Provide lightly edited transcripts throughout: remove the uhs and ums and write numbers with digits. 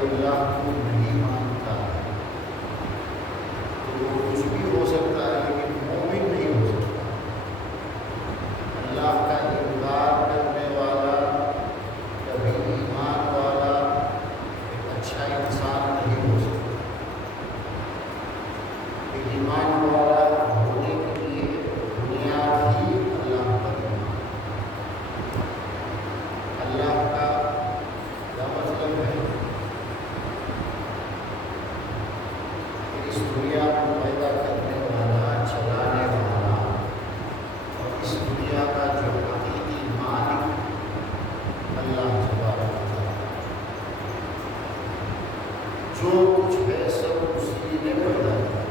کوئی اللہ کو نہیں مانتا تو وہ کچھ بھی ہو سکتا ہے لیکن مومن نہیں ہو سکتا. اللہ کا انکار کرنے والا کبھی ایمان والا ایک اچھا انسان نہیں ہو سکتا. ایک ایمان والا ہونے کے لیے بنیاد ہی اللہ کا ایمان. اللہ کا کیا مطلب ہے کہ اس دنیا کو پیدا کرنے والا، چلانے والا اور اس دنیا کا جو حقیقی مالک اللہ تبارک و تعالیٰ. جو کچھ ہے سب اسی نے پیدا کیا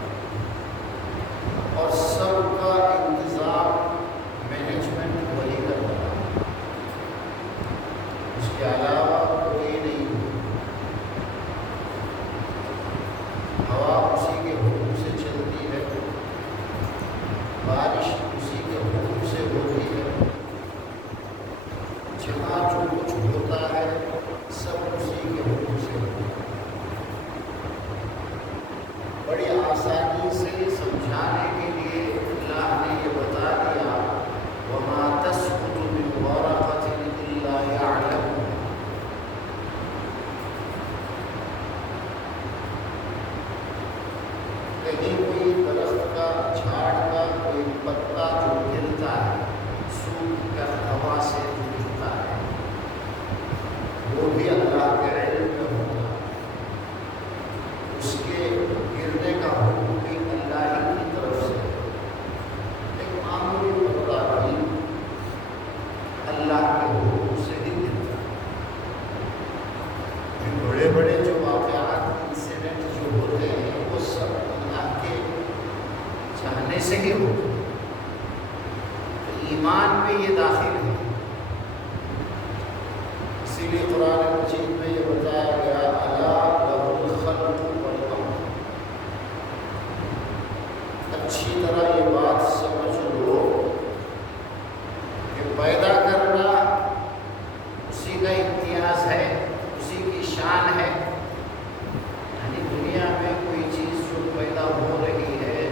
اور سب کا انتظام مینجمنٹ وہی کر رہا ہے. اس کے علاوہ کوئی نہیں. ہوا اسی کے حکم سے چلتی ہے، بارش اسی کے حکم سے ہوتی ہے، جہاں جو کچھ ہوتا ہے سب اسی کے حکم سے ہوتا ہے. بڑی آسانی سے سمجھانے کے لیے اللہ نے یہ بتا دیا وَمَا تَسْقُطُ مِنْ وَرَقَةٍ إِلَّا يَعْلَمُهَا. کہیں کوئی درخت کا، جھاڑ کا کوئی پتا جو گرتا ہے، سوکھ کر ہوا سے گرتا ہے، وہ بھی اللہ کے علم میں ہوتا ہے. اس کے گرنے کا حکم بھی اللہ ہی کی طرف سے ہے. ایک معمولی پتا بھی اللہ کے حکم سے ہی گرتا ہے. بڑے بڑے جو واقعات، انسیڈنٹ جو ہوتے ہیں وہ سب اللہ کے چاہنے سے ہی ہوتے ہیں. تو ایمان میں یہ داخل ہے. اسی لیے قرآن مجید میں یہ بتایا گیا الا لہ الخلق والامر. اچھی طرح یہ بات سمجھ لو کہ پیدا کرنا اسی کا امتیاز ہے، اسی کی شان ہے. یعنی دنیا میں کوئی چیز جو پیدا ہو رہی ہے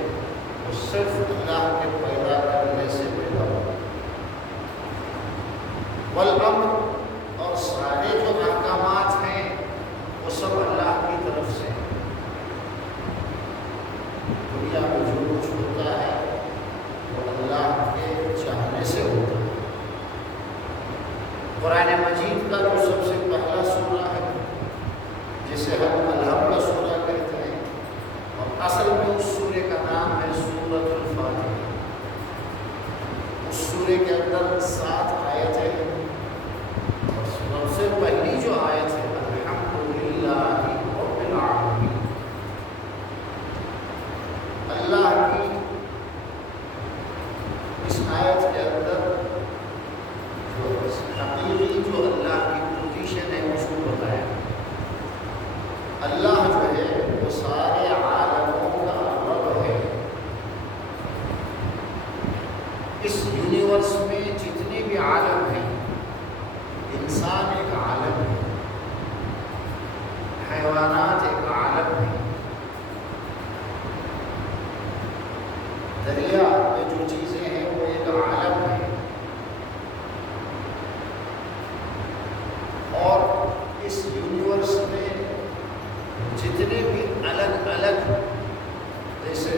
وہ صرف اللہ کے پیدا کرنے سے پیدا ہو. والامر، اور سارے جو احکامات ہیں وہ سب اللہ کی طرف سے ہیں. دنیا میں جو کچھ ہوتا ہے وہ اللہ کے چاہنے سے ہوتا ہے. قرآن مجید کا جو سب سے پہلا سورہ ہے جسے ہم الحم کا سورہ کہتے ہیں، اور اصل میں اس سورے کا نام ہے سورۃ الفاتحہ. اس سورے کے اندر 7 آیتیں ہیں اور سب سے پہلی جو آیت ہے الحمدللہ رب العالمین. اللہ کی اس آیت کے اندر جو حقیقی جو اللہ کی پوزیشن ہے اس کو بتایا. اللہ جو ہے وہ سارے عالموں کا رب ہے. اس یونیورس میں جتنے بھی عالم ہیں، انسان ایک عالم ہے، حیوانات ایک عالم ہے، دریا میں جو چیزیں ہیں وہ ایک عالم ہے، اور اس یونیورس میں جتنے بھی الگ الگ، جیسے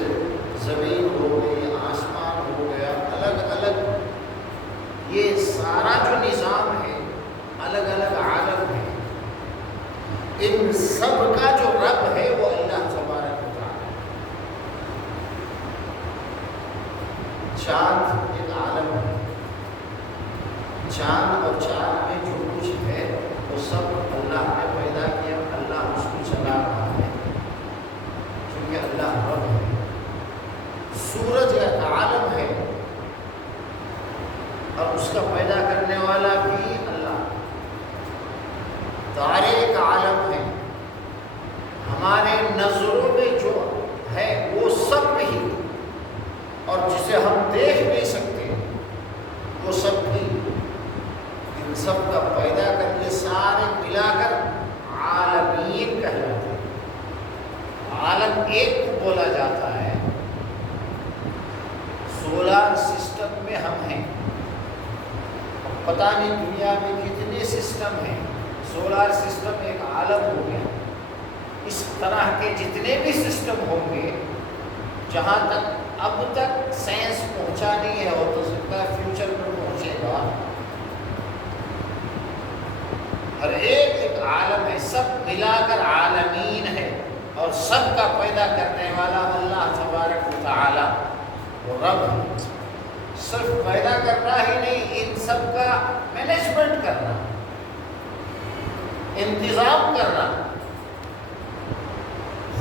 زمین ہو گئی، آسمان ہو گیا، الگ الگ یہ سارا جو نظام ہے الگ الگ عالم ہے. ان سب کا جو رب ہے وہ اللہ تبارک و تعالیٰ. چاند ایک عالم ہے. چاند اور چاند میں جو کچھ ہے وہ سب اللہ نے پیدا کیا. اللہ اس کو چلا رہا ہے کیونکہ اللہ رب ہے. سورج ایک عالم ہے اور اس کا پیدا کرنے والا بھی اللہ. تارے ایک عالم ہے. ہمارے نظروں میں جو ہے وہ سب بھی، اور جسے ہم دیکھ نہیں سکتے وہ سب بھی، ان سب کا پیدا کر کے سارے ملا کر عالمین عالم ایک کو بولا جاتا ہے. سولار سسٹم میں ہم ہیں. پتہ نہیں دنیا میں کتنے سسٹم ہیں. سولار سسٹم ایک عالم ہو گیا. اس طرح کے جتنے بھی سسٹم ہوں گے، جہاں تک اب تک سائنس پہنچا نہیں ہے، ہو تو سکتا ہے فیوچر میں پہنچے گا. ہر ایک عالم ہے، سب ملا کر عالمین ہے، اور سب کا پیدا کرنے والا اللہ تبارک و تعالی وہ رب ہے. صرف پیدا کرنا ہی نہیں، ان سب کا مینجمنٹ کرنا، انتظام کرنا.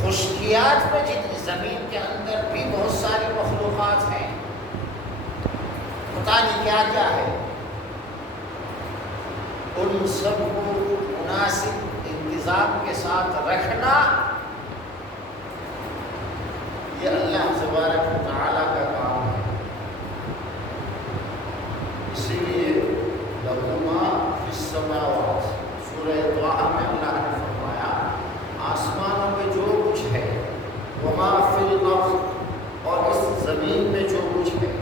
خشکیات میں جتنی زمین کے اندر بھی بہت ساری مخلوقات ہیں، پتہ نہیں کیا کیا ہے، ان سب کو مناسب انتظام کے ساتھ رکھنا یہ اللہ تبارک و تعالیٰ کا کام ہے. اسی لیے لَهُ مَا فِي السَّمَاوَاتِ سورہ طٰہٰ میں اللہ نے فرمایا آسمانوں میں جو کچھ ہے، وَمَا فِي الْأَرْضِ اور اس زمین میں جو کچھ ہے،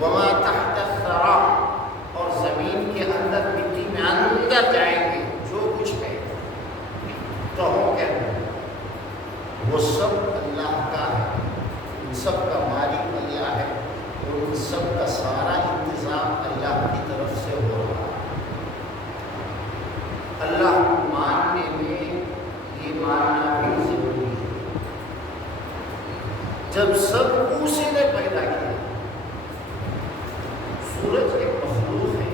وَمَا تَحْتَ الثَّرَىٰ اور زمین کے اندر مٹی میں اندر جائیں گے جو کچھ ہے تہوں کے اندر، وہ سب اللہ کا ہے. ان سب کا مالک اللہ ہے، اور ان سب کا سارا انتظام اللہ کی طرف سے ہو رہا ہے. اللہ کو ماننے میں یہ ماننا بھی ضروری ہے. جب سب اسی نے پیدا کیا، سورج ایک مخلوق ہے،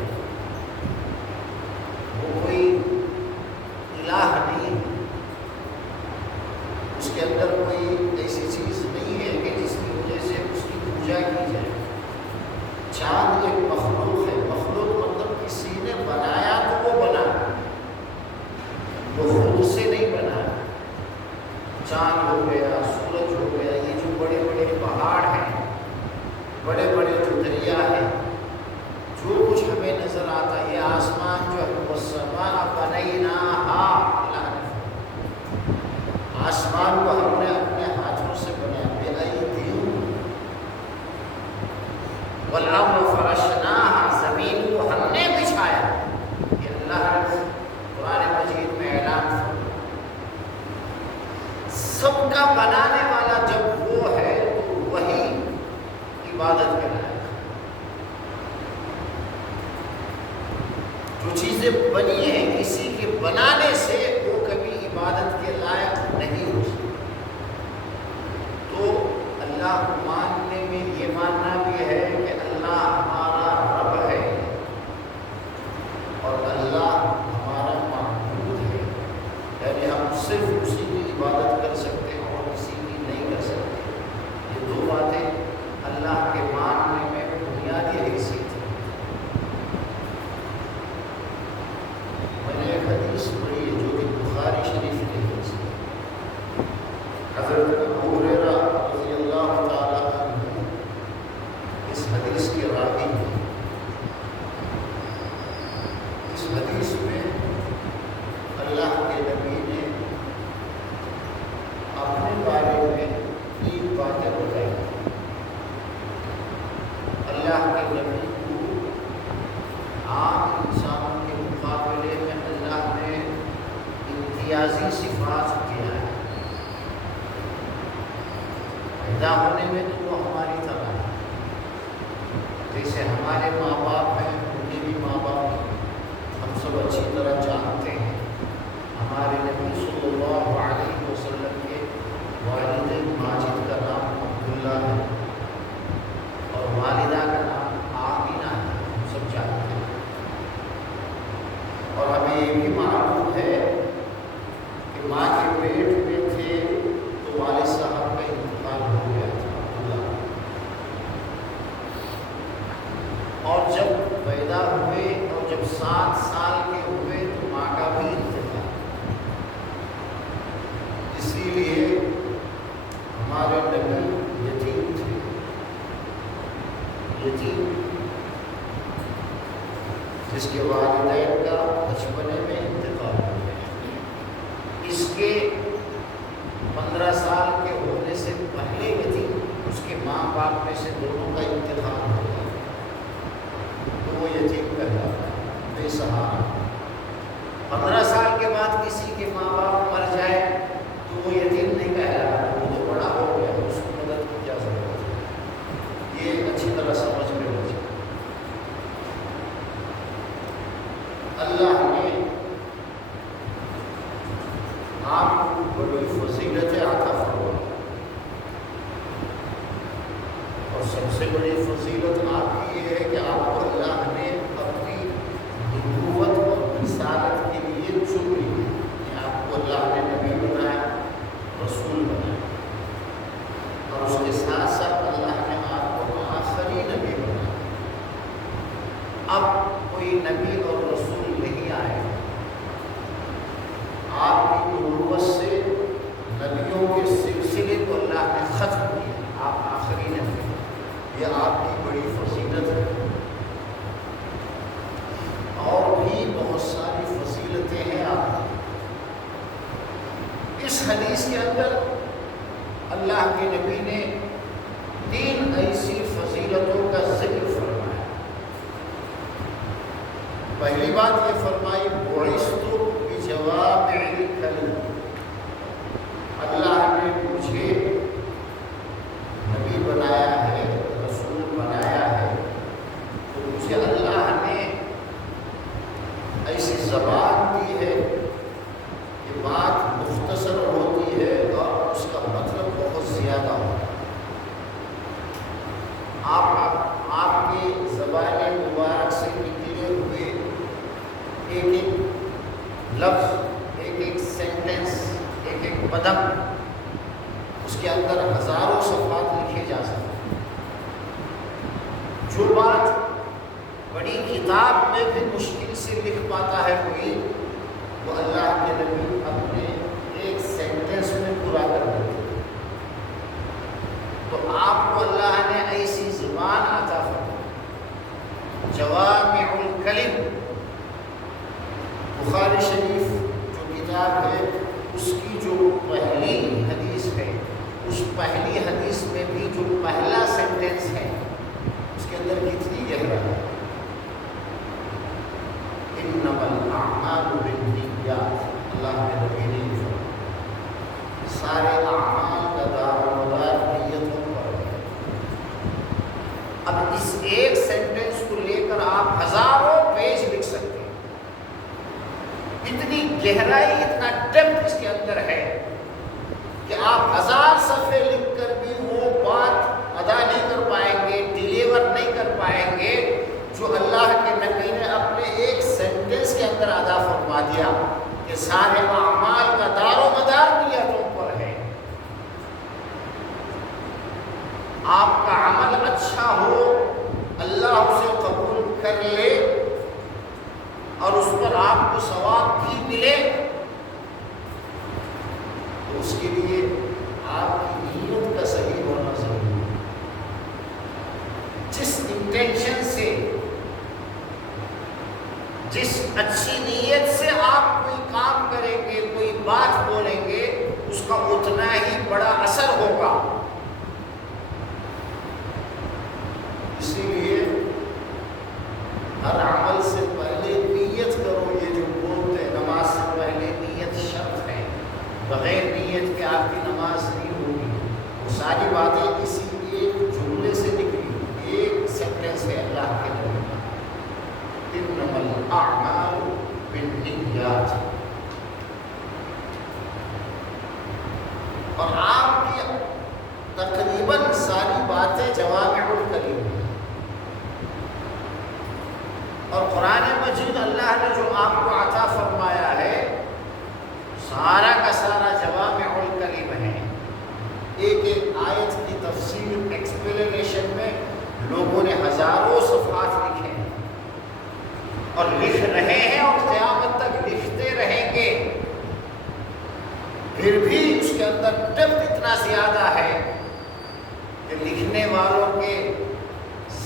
وہ کوئی الہ نہیں، اس کے اندر کوئی ایسی چیز نہیں ہے کہ جس کی وجہ سے اس کی پوجا کی جائے. چاند ایک مخلوق ہے. مخلوق مطلب کسی نے بنایا تو وہ بنا، وہ خود سے نہیں بنا. چاند ہو گیا، سورج ہو گیا، یہ جو بڑے بڑے پہاڑ ہیں، بڑے بڑے جو دریا ہیں، جو کچھ ہمیں نظر آتا ہے، یہ آسمان جو ہے وَالسَّمَاءَ بَنَيْنَاهَا، اللہ نے آسمان کو ہم نے اپنے ہاتھوں سے بنایا. بِأَيْدِينَا وَالْأَرْضَ فَرَشْنَاهَا، زمین کو ہم نے بچھایا. یہ اللہ نے قرآن مجید میں اعلان فرمایا. سب کا بنانے والا جب وہ ہے تو وہی عبادت کے لائق. جو چیزیں بنی ہیں کسی کے بنانے سے وہ کبھی عبادت کے لائق نہیں ہو سکتی. تو اللہ کو ماننے میں یہ ماننا بھی ہے کہ اللہ ہمارا رب ہے اور اللہ ہمارا معبود ہے. یعنی ہم صرف اسی کی عبادت کر سکتے ہیں اور کسی کی نہیں کر سکتے. یہ دو باتیں اللہ کے ماننے میں بنیادی حیثیت ہے. میں نے ایک حدیث پڑھی ہے جو کہ بخاری شریف نے حضرت ابو ہریرہ رضی اللہ تعالیٰ عنہ اس حدیث کے راوی ہیں. اس حدیث میں اللہ کے نبی نے اپنے بارے میں 3 باتیں بتائی. اللہ کے نبی کو عام انسانوں کے مقابلے میں اللہ نے امتیازی صفات دیا ہے. پیدا ہونے میں تو وہ ہماری طرح ہے، جیسے ہمارے ماں باپ ہیں ان کے بھی ماں باپ ہیں، ہم سب اچھی طرح جانتے ہیں. ہمارے نبی صلی اللہ علیہ وسلم کے والد ماجد کا نام عبداللہ ہے اور والدہ کا نام آمینہ ہے، ہم سب جانتے ہیں. اور ہمیں یہ بھی معلوم ہے کہ ماں کے پیٹ میں تھے تو والد صاحب کا انتقال ہو گیا تھا عبداللہ. اور جب پیدا ہوئے اور جب 7 سال کے ہوئے تو ماں کا بھی انتقال. اسی لیے ہمارے نبی یتیم تھے. یتیم جس کے والدین کا بچپنے میں انتقال ہو گیا. اس کے 15 سال آپ کو بڑی فضیلتیں عطا فرمائے، اور سب سے بڑی فضیلت آپ کی یہ ہے کہ آپ کو اللہ نے اپنی نبوت اور رسالت کے لیے چن لیا کہ آپ کو اللہ نے نبی بنایا، رسول بنایا، اور اس کے ساتھ ساتھ اللہ نے آپ کو آخری نبی بنایا۔ اب کوئی نبی اور رسول نہیں آئے، آپ کی نبوت سے نبیوں کے سلسلے کو اللہ نے ختم کیا، آپ آخری نبی، یہ آپ کی بڑی فضیلت ہے۔ اور بھی بہت ساری فضیلتیں ہیں آپ کی۔ اس حدیث کے اندر اللہ کے نبی نے 3 ایسی فضیلتوں کا ذکر فرمایا۔ پہلی بات یہ فرمائی بعثت بجوامع الکلم، اللہ نے مجھے نبی بنایا ہے، رسول بنایا ہے، تو مجھے اللہ نے ایسی زبان دی ہے کہ بات مختصر ہوتی ہے اور اس کا مطلب بہت زیادہ ہوتا ہے۔ آپ کی زبان مبارک سے نکلے ہوئے ایک ایک لفظ، ایک ایک سینٹنس، ایک ایک پدم، اس کے اندر ہزاروں صفحات لکھے جا سکتے ہیں۔ جو بات بڑی کتاب میں بھی مشکل سے لکھ پاتا ہے کوئی، وہ اللہ کے نبی اپنے ایک سینٹنس میں پورا کر دیتے ہیں۔ تو آپ کو اللہ نے ایسی زبان عطا فرمائی، جوامع الکلم۔ بخاری شریف جو کتاب ہے، اس کی جو پہلی حدیث ہے، اس پہلی حدیث میں بھی جو پہلا سینٹنس ہے، اس کے اندر کتنی گہرائی ہے۔ انما الاعمال بالنیات، اللہ کے نبی نے فرمایا سارے اعمال کا دار و مدار نیتوں پر ہے۔ اب اس ایک سینٹنس کو لے کر آپ ہزاروں پیج لکھ سکتے ہیں، اتنی گہرائی، اتنا ڈیپتھ اس کے اندر ہے کہ آپ 1000 صفحے لکھ کر بھی وہ بات ادا نہیں کر پائیں گے، ڈیلیور نہیں کر پائیں گے جو اللہ کے نبی نے اپنے ایک سینٹنس کے اندر ادا فرما دیا کہ سارے اعمال کا دار و مدار نیتوں پر ہے۔ آپ کا عمل اچھا ہو، اللہ اسے قبول کر لے اور اس پر آپ کو ثواب بھی ملے، تو اس کے لیے آپ کی نیت کا صحیح ہونا ضروری ہے۔ جس انٹینشن سے، جس اچھی نیت سے آپ کوئی کام کریں گے، کوئی بات بولیں گے، اس کا اتنا ہی بڑا اثر ہوگا۔ اسی لیے ہر عمل سے پہلے نیت کرو، یہ جو بولتے ہیں نماز سے پہلے نیت شرط ہے، بغیر نیت کے آپ کی نماز نہیں ہوگی۔ وہ ساری باتیں اسی ایک جملے سے نکلی، ایک سینٹنس ہے اللہ کے نبی کا، انما الاعمال بالنیات۔ اور آپ کی تقریباً ساری باتیں جوامع الکلم ہیں، اور قرآن مجید اللہ نے جو آپ کو عطا فرمایا ہے سارا کا سارا جوامع الکلم ہے۔ ایک ایک آیت کی تفسیر، ایکسپلینیشن میں لوگوں نے ہزاروں صفحات لکھے ہیں اور لکھ رہے ہیں اور قیامت تک لکھتے رہیں گے، پھر بھی اس کے اندر ڈیپتھ اتنا زیادہ ہے کہ لکھنے والوں کے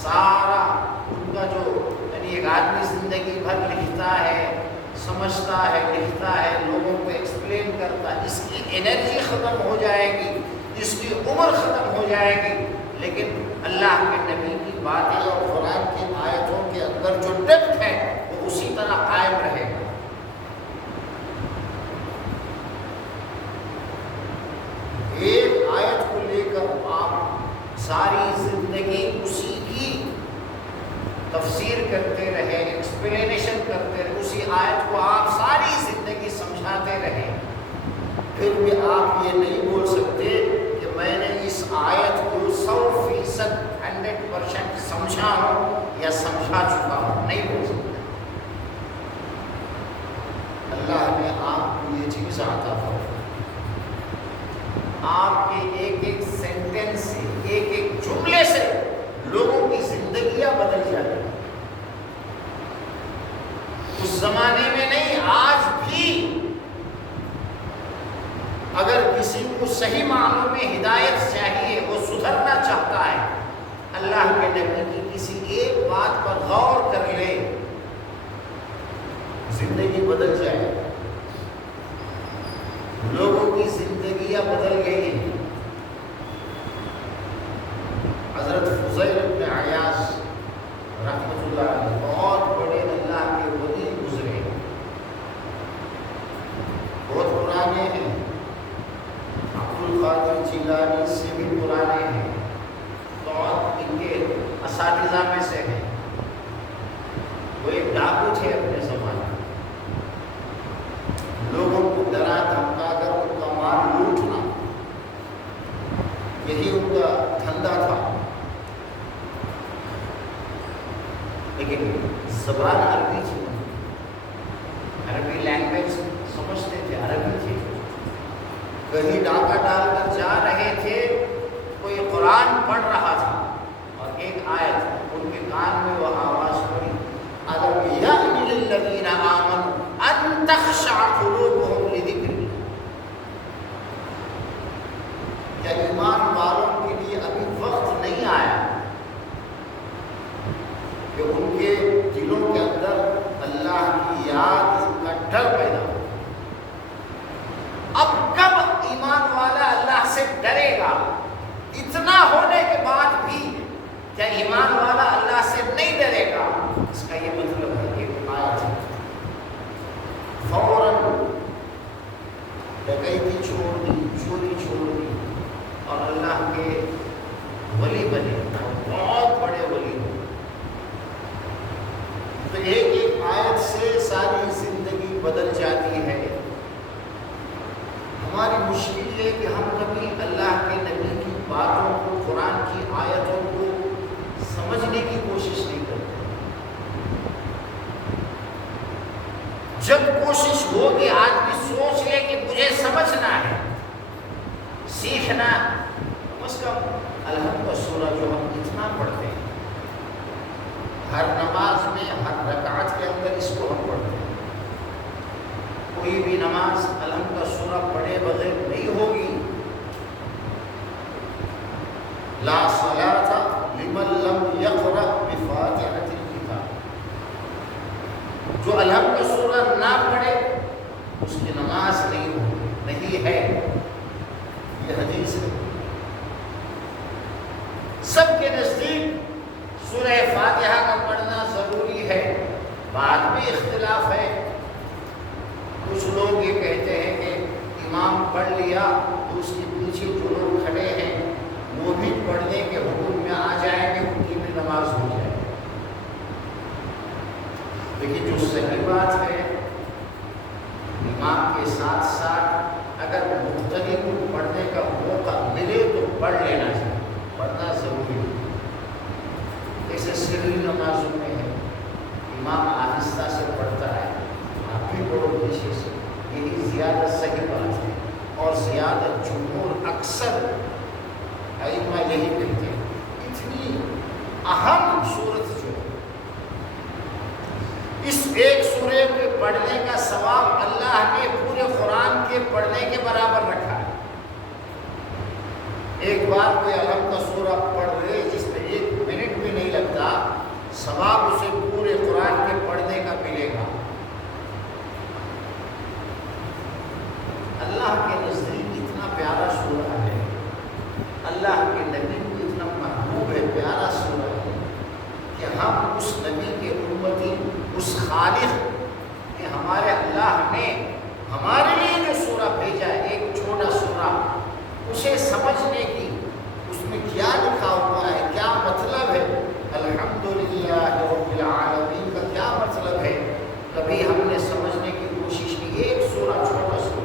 سارا ان کا جو، یعنی ایک آدمی زندگی بھر لکھتا ہے، سمجھتا ہے، لکھتا ہے، لوگوں کو ایکسپلین کرتا ہے، اس کی انرجی ختم ہو جائے گی، اس کی عمر ختم ہو جائے گی، لیکن اللہ کے نبی کی باتیں اور قرآن کی آیتوں کے اندر جو ڈیپتھ ہے وہ اسی طرح قائم رہے گا۔ ایک آیت کو لے کر آپ ساری زندگی اسی کی تفسیر کرتے رہے، ایکسپلینیشن کرتے رہے، اسی آیت کو آپ ساری زندگی سمجھاتے رہے، پھر بھی آپ یہ نہیں بول سکتے کہ میں نے اس آیت کو 100% 100% سمجھا ہوں یا سمجھا چکا ہوں، نہیں بول سکتے۔ اللہ نے آپ کو یہ چیز عطا فرمائی، آپ کے ایک ایک سینٹنس سے، ایک ایک جملے سے لوگوں کی زندگیاں بدل جاتی ہیں۔ اس زمانے میں نہیں، آج بھی اگر کسی کو صحیح معنوں میں ہدایت چاہیے، وہ سدھرنا چاہتا ہے، اللہ کے نبی کی کسی ایک بات پر غور کر لے، زندگی بدل جائے۔ لوگوں کی زندگیاں بدل گئی ہیں۔ حضرت فضیل بن عیاض رحمۃ اللہ علیہ بہت بڑے اللہ کے ولی گزرے، بہت پرانے ہیں، عبدالقادر جیلانی سے بھی پرانے ہیں، بہت ان کے اساتذہ میں سے ہیں۔ وہ ایک ڈاکو تھے اپنے زمانے میں، لوگوں کو ڈرا دھمکا کر ان کا مال لوٹنا، یہی ان کا دھندا تھا۔ لیکن زبان عربی تھی، عربی لینگویج سمجھتے تھے، عربی تھی۔ کہیں ڈاکہ ڈال کر جا رہے تھے، کوئی قرآن پڑھ رہا تھا اور ایک آیت ان کے کان میں وہ آواز پڑی، أَلَمْ يَأْنِ لِلَّذِينَ آمَنُوا أَن تَخْشَعَ قُلُوبُهُمْ لِذِكْرِ اللَّهِ۔ کیا ایمان والوں کے لیے ابھی وقت نہیں آیا کہ ان کے دلوں کے اندر اللہ کی یاد کا ڈر پیدا ہو؟ اب کب ایمان والا اللہ سے ڈرے گا؟ اتنا ہونے کے بعد بھی کیا ایمان والا اللہ سے نہیں ڈرے گا؟ اس کا یہ مطلب ہے کہ آج فوراً ڈکیتی چھوڑ دی، چوری چھوڑ دی اور اللہ کے ولی بنے اور بہت بڑے ولی ہو۔ تو ایک ایک آیت سے ساری زندگی بدل جاتی ہے۔ ہماری مشکل یہ کہ ہم کبھی اللہ کے نبی کی باتوں کو، قرآن کی آیتوں کو سمجھنے کی کوشش نہیں کرتے۔ جب کوشش ہو کہ آدمی سوچ لے کہ مجھے سمجھنا ہے، سیکھنا، کم از کم الحمد سورہ جو ہم اتنا پڑھتے ہیں، ہر نماز میں ہر رکعت کے اندر اس کو ہم پڑھتے ہیں۔ کوئی بھی نماز الحمد سورہ پڑھے بغیر نہیں ہوگی۔ لا صلاۃ لمن لم یقرأ بفاتحۃ الکتاب، جو الحمد سورہ نہ پڑھے اس کی نماز نہیں ہے، یہ حدیث ہے۔ سب کے نزدیک سورہ فاتحہ کا پڑھنا ضروری ہے، بعد میں اختلاف ہے۔ کچھ لوگ یہ کہتے ہیں کہ امام پڑھ لیا تو اس کے پیچھے جو لوگ کھڑے ہیں وہ بھی پڑھنے کے حکم میں آ جائیں گے، ان کی بھی نماز ہو جائے گی۔ لیکن جو صحیح بات ہے، امام کے ساتھ ساتھ اگر مختلف کو پڑھنے کا موقع ملے تو پڑھ لینا چاہیے، پڑھنا ضروری ہے۔ جیسے سری نمازوں میں ہے، امام آہستہ سے پڑھتا ہے، آپ بھی پڑھو پیچھے سے، یہی زیادہ صحیح بات ہے۔ اور زیادہ جمہور اکثر ائمہ یہی کہتے ہیں۔ اتنی اہم صورت جو اس ایک سورے کے پڑھنے کا ثواب اللہ نے پورے قرآن کے پڑھنے کے برابر رکھا ہے۔ ایک بار کوئی الحمد سورہ پڑھ لے جس میں 1 منٹ بھی نہیں لگتا، ثواب اسے پورے قرآن کے پڑھنے کا ملے گا۔ اللہ کے نزدیک اتنا پیارا سورہ ہے، اللہ کے نبی کو اتنا محبوب ہے، پیارا سورہ ہے کہ ہم اس نبی کے امتی، اس خالق کہ ہمارے اللہ نے ہمارے لیے جو سورہ بھیجا ہے، ایک چھوٹا سورہ، اسے سمجھنے کی، اس میں کیا لکھا ہوا ہے، کیا مطلب ہے، الحمدللہ رب العالمین کا کیا مطلب ہے، کبھی ہم نے سمجھنے کی کوشش کی۔ ایک سورہ، چھوٹا سورہ،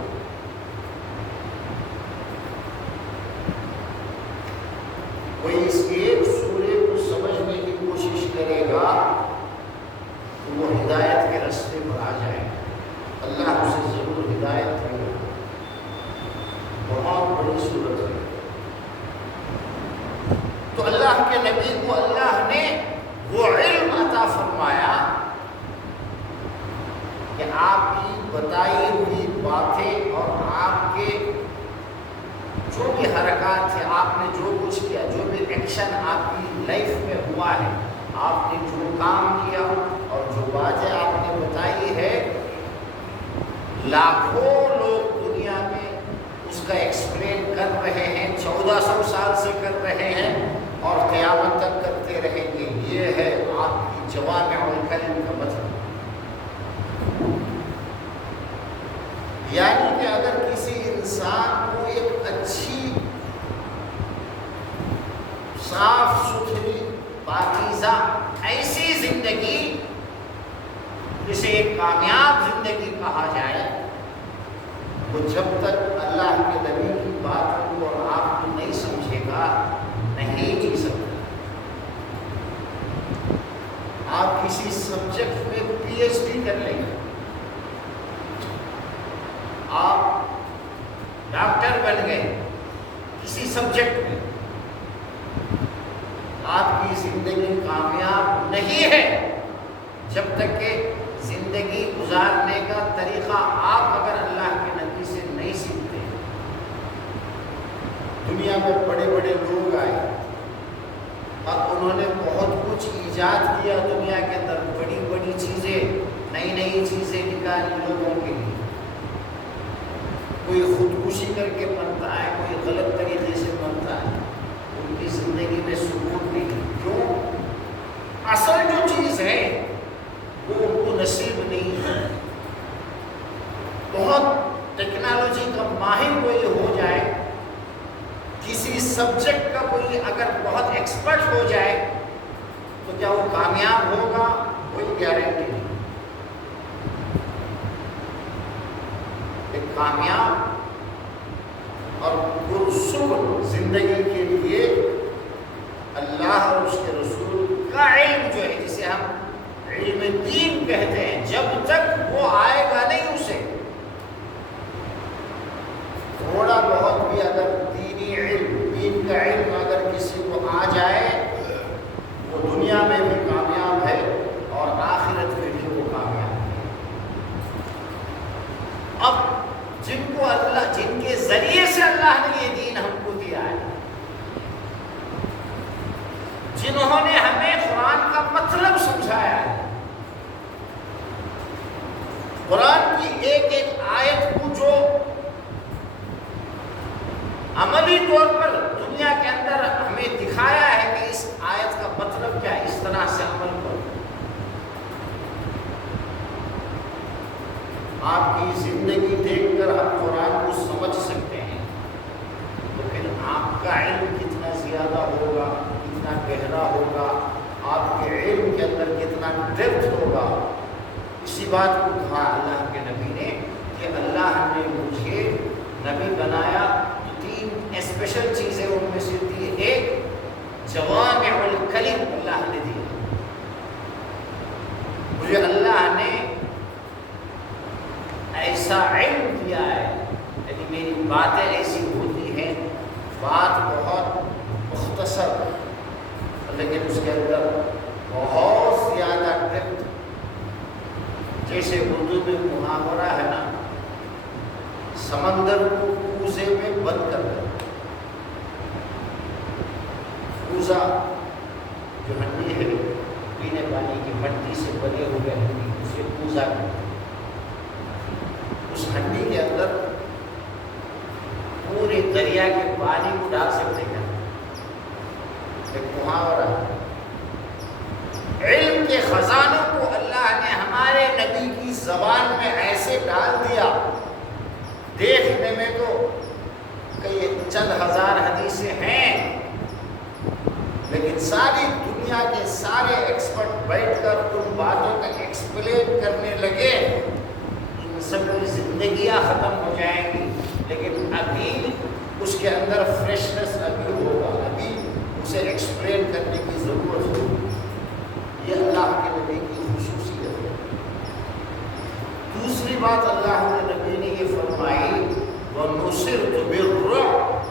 بڑی صورت ہے. تو اللہ کے نبی کو اللہ نے وہ علم عطا فرمایا کہ آپ کی بتائی ہوئی باتیں اور آپ کے جو بھی حرکات تھے، آپ نے جو کچھ کیا، جو بھی ایکشن آپ کی لائف میں ہوا ہے، آپ نے جو کام کیا اور جو باتیں آپ نے بتائی ہے، لاکھوں لوگ دنیا میں اس کا ایکسپلین کر رہے ہیں، 1400 سال سے کر رہے ہیں اور قیامت تک کرتے رہیں گے. یہ ہے آپ کی جوامع الکلم کا مطلب. یعنی کہ اگر کسی انسان کو ایک اچھی صاف ستھری پاکیزہ ایسی زندگی جسے ایک کامیاب زندگی کہا جائے، وہ جب تک اللہ کے نبی کی بات کو اور آپ کو نہیں سمجھے گا نہیں جی سکتا. آپ کسی سبجیکٹ میں PhD کر لیں گے، آپ ڈاکٹر بن گئے کسی سبجیکٹ میں، آپ کی زندگی کامیاب نہیں ہے جب تک کہ زندگی گزارنے کا طریقہ آپ اگر اللہ کے نبی سے نہیں سیکھتے. دنیا میں بڑے بڑے لوگ آئے اور انہوں نے بہت کچھ ایجاد کیا دنیا کے اندر، بڑی بڑی چیزیں، نئی نئی چیزیں نکالی لوگوں کے لیے. کوئی خودکشی کر کے مرتا ہے، کوئی غلط طریقے سے مرتا ہے، ان کی زندگی میں سکون نہیں. کیوں؟ اصل جو چیز ہے وہ ان کو نصیب نہیں ہے. بہت ٹیکنالوجی کا ماہر کوئی ہو جائے، کسی سبجیکٹ کا کوئی اگر بہت ایکسپرٹ ہو جائے تو کیا وہ کامیاب ہوگا؟ کوئی گارنٹی نہیں. ایک کامیاب اور پرسکون زندگی کے لیے اللہ اور اس کے رسول کا علم جو ہے، جسے ہم علم دین کہتے ہیں، جب تک وہ آئے گا نہیں اسے تھوڑا بہت بھی اگر دینی علم، دین کا علم اگر کسی کو آ جائے وہ دنیا میں بھی کامیاب ہے اور آخرت میں بھی وہ کامیاب ہے. اب جن کو اللہ، جن کے ذریعے سے اللہ نے یہ دین ہم کو دیا ہے، جنہوں نے ہمیں قرآن کا مطلب سمجھایا ہے، قرآن کی ایک ایک آیت کو جو عملی طور پر دنیا کے اندر ہمیں دکھایا ہے کہ اس آیت کا مطلب کیا ہے، اس طرح سے عمل کرو. آپ کی زندگی دیکھ کر ہم قرآن کو سمجھ سکتے ہیں، تو پھر آپ کا علم کتنا زیادہ ہوگا، کتنا گہرا ہوگا، آپ کے علم کے اندر کتنا ڈیپتھ ہوگا. اسی بات کو کہا اللہ کے نبی نے کہ اللہ نے مجھے نبی بنایا تو 3 اسپیشل چیزیں ان میں سے دی. ایک جوامع الکلم اللہ نے دیا، مجھے اللہ نے ایسا علم دیا ہے، یعنی میری باتیں ایسی ہوتی ہیں، بات بہت مختصر لیکن اس کے اندر بہت زیادہ ڈیپتھ. جیسے اردو میں محاورہ ہے نا، سمندر کو کوزے میں بند کر دو. کوزہ جو ہنڈی ہے پینے پانی کی مٹی سے بنے ہوئے ہنڈی، اسے کوزہ کہتے ہیں. اس ہنڈی کے اندر پورے دریا کے پانی کو ڈال سکتے ہیں. ایک محاورہ علم کے خزانوں کو اللہ نے ہمارے نبی کی زبان میں ایسے ڈال دیا، دیکھنے میں تو کئی چند ہزار حدیثیں ہیں، لیکن ساری دنیا کے سارے ایکسپرٹ بیٹھ کر ان باتوں کا ایکسپلین کرنے لگے، ان سب کی زندگیاں ختم ہو جائیں گی. لیکن ابھی اس کے اندر فریشنس ابھی ہوگا، ابھی اسے ایکسپلین کرنے کی ضرورت ہوگی. یہ اللہ کے نبی کی خصوصیت ہے. دوسری بات اللہ کے نبی نے یہ فرمائی، وَنُصِرْتُ بِالرُّعْبِ،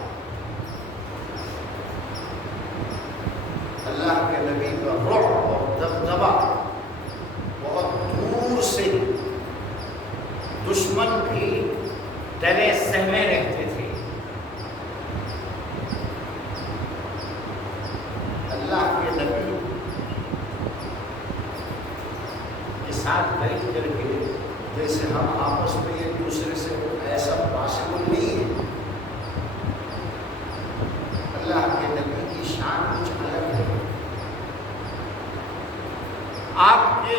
ڈرے سہمے رہتے تھے. اللہ کے نبی کے ساتھ بیٹھ کر کے جیسے ہم آپس میں ایک دوسرے سے ایسا پاسبل نہیں ہے. اللہ کے نبی کی شان کچھ الگ ہے. آپ کے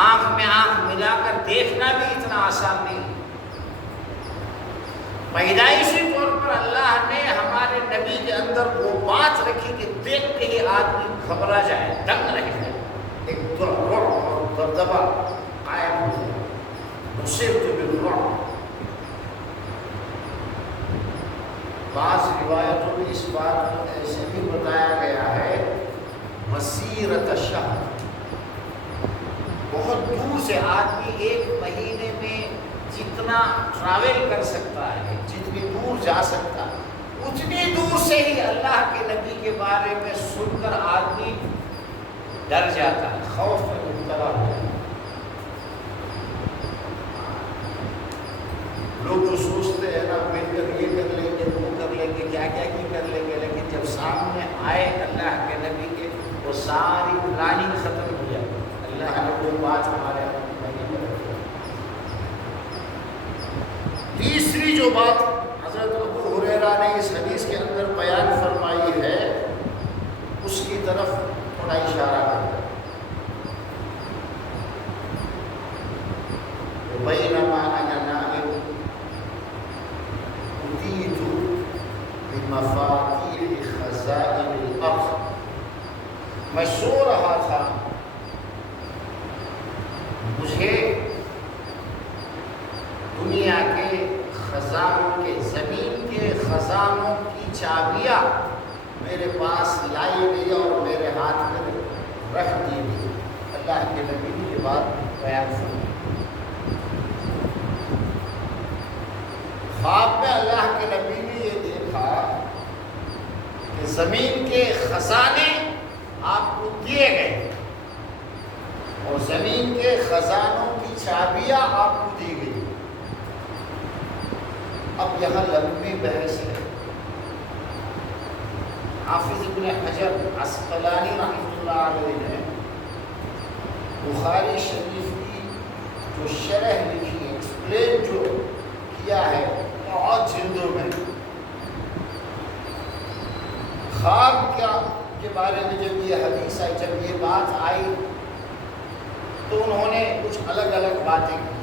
آنکھ میں آنکھ ملا کر دیکھنا بھی اتنا آسان نہیں. پیدائشی طور پر اللہ نے ہمارے نبی کے اندر وہ بات رکھی کہ دیکھ کے ہی آدمی گھبرا جائے, دنگ رہ جائے, ایک رعب اور دبدبہ قائم ہو جائے. نصرت بالرعب. بعض روایتوں میں اس بات کو ایسے بھی بتایا گیا ہے مسیرت شہر, بہت دور سے آدمی ایک مہینے میں جتنا ٹریول کر سکتا ہے, جتنی دور جا سکتا ہے, اتنی دور سے ہی اللہ کے نبی کے بارے میں سن کر آدمی ڈر جاتا ہے, خوف میں مبتلا ہو جاتا ہے. لوگ تو سوچتے ہیں نا مل کر یہ کر لیں گے, وہ کر لیں گے, کیا کیا کی کر لیں گے, لیکن جب سامنے آئے اللہ کے نبی کے وہ ساری پلاننگ ختم ہو جائے. اللہ نے وہ بات ہمارے تیسری جو بات حضرت ابو ہریرہ نے اس حدیث کے اندر بیان فرمائی ہے اس کی طرف تھوڑا اشارہ کرتا ہے. بینما انا نائم اتیت بمفاتیح خزائن الارض, میں سو رہا تھا, مجھے دنیا کے خزانوں کے, زمین کے خزانوں کی چابیاں میرے پاس لائی گئی اور میرے ہاتھ میں رکھ دی گئی. اللہ کے نبی نے یہ بات بیان فرمائی. خواب میں اللہ کے نبی نے یہ دیکھا کہ زمین کے خزانے آپ کو دیے گئے اور زمین کے خزانوں کی چابیاں آپ کو دی گئی. اب یہاں لمبی بحث ہے. حافظ ابن حجر عسقلانی رحمۃ اللہ علیہ نے بخاری شریف کی جو شرح لکھی ہے, ایکسپلین جو کیا ہے بہت جلدوں میں, خواب کیا کے بارے میں جب یہ حدیث آئی, جب یہ بات آئی تو انہوں نے کچھ الگ الگ باتیں کی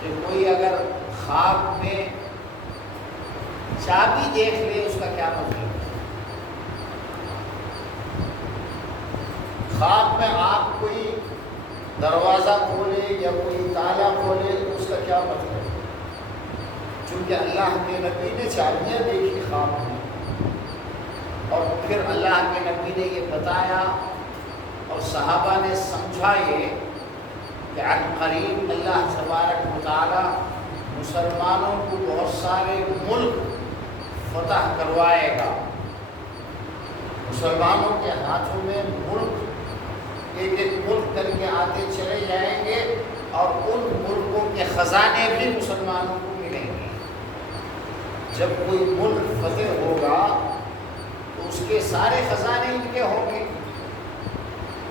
کہ کوئی اگر خواب میں چابی دیکھ لے اس کا کیا مطلب ہے. خواب میں آپ کوئی دروازہ کھولے یا کوئی تالا کھولے اس کا کیا مطلب ہے. چونکہ اللہ کے نبی نے چابیاں دیکھی خواب میں اور پھر اللہ کے نبی نے یہ بتایا اور صحابہ نے سمجھا یہ کہ عن قریب اللہ تبارک و تعالی مسلمانوں کو بہت سارے ملک فتح کروائے گا. مسلمانوں کے ہاتھوں میں ملک ایک ایک ملک کر کے آتے چلے جائیں گے اور ان ملکوں کے خزانے بھی مسلمانوں کو ملیں گے. جب کوئی ملک فتح ہوگا تو اس کے سارے خزانے ان کے ہوں گے,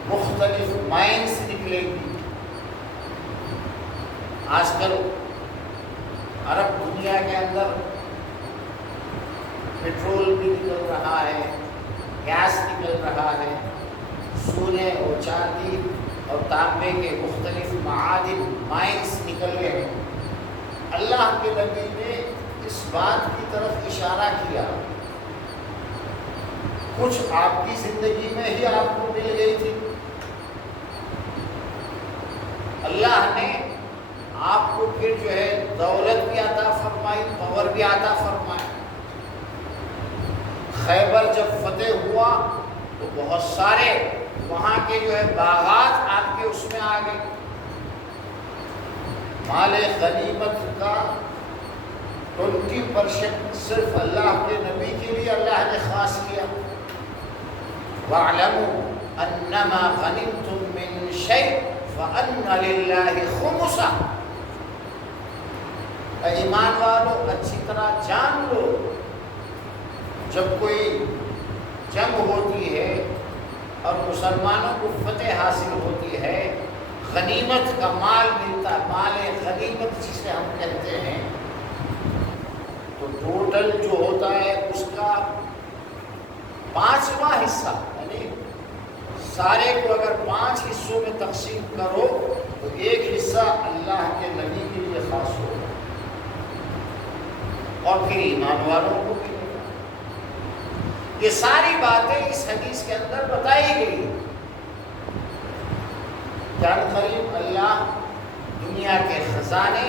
مختلف مائنس نکلیں گی. آج کل عرب دنیا کے اندر پٹرول بھی نکل رہا ہے, گیس نکل رہا ہے, سونے اور چاندی اور تانبے کے مختلف معادن مائنس نکل رہے ہیں. اللہ کے نبی نے اس بات کی طرف اشارہ کیا, کچھ آپ کی زندگی میں ہی آپ کو مل گئی تھی. اللہ نے آپ کو پھر جو ہے دولت بھی عطا فرمائی, پاور بھی عطا فرمائی. خیبر جب فتح ہوا تو بہت سارے وہاں کے جو ہے باغات آپ کے اس میں آ گئے. مال غنیمت کا 20% صرف اللہ کے نبی کے لیے اللہ نے خاص کیا. وَاعْلَمُوا أَنَّمَا غَنِمْتُم مِّن شَيْءٍ فَأَنَّ لِلَّهِ خُمُسَهُ۔ ایمان والو اچھی طرح جان لو، جب کوئی جنگ ہوتی ہے اور مسلمانوں کو فتح حاصل ہوتی ہے، غنیمت کا مال ملتا ہے، مال غنیمت جسے ہم کہتے ہیں، تو ٹوٹل جو ہوتا ہے اس کا 5واں حصہ، یعنی سارے کو اگر 5 حصوں میں تقسیم کرو تو ایک حصہ اللہ کے نبی کے لیے خاص ہوگا اور پھر ایمان والوں کو بھی۔ یہ ساری باتیں اس حدیث کے اندر بتائی گئی۔ جان قریب اللہ دنیا کے خزانے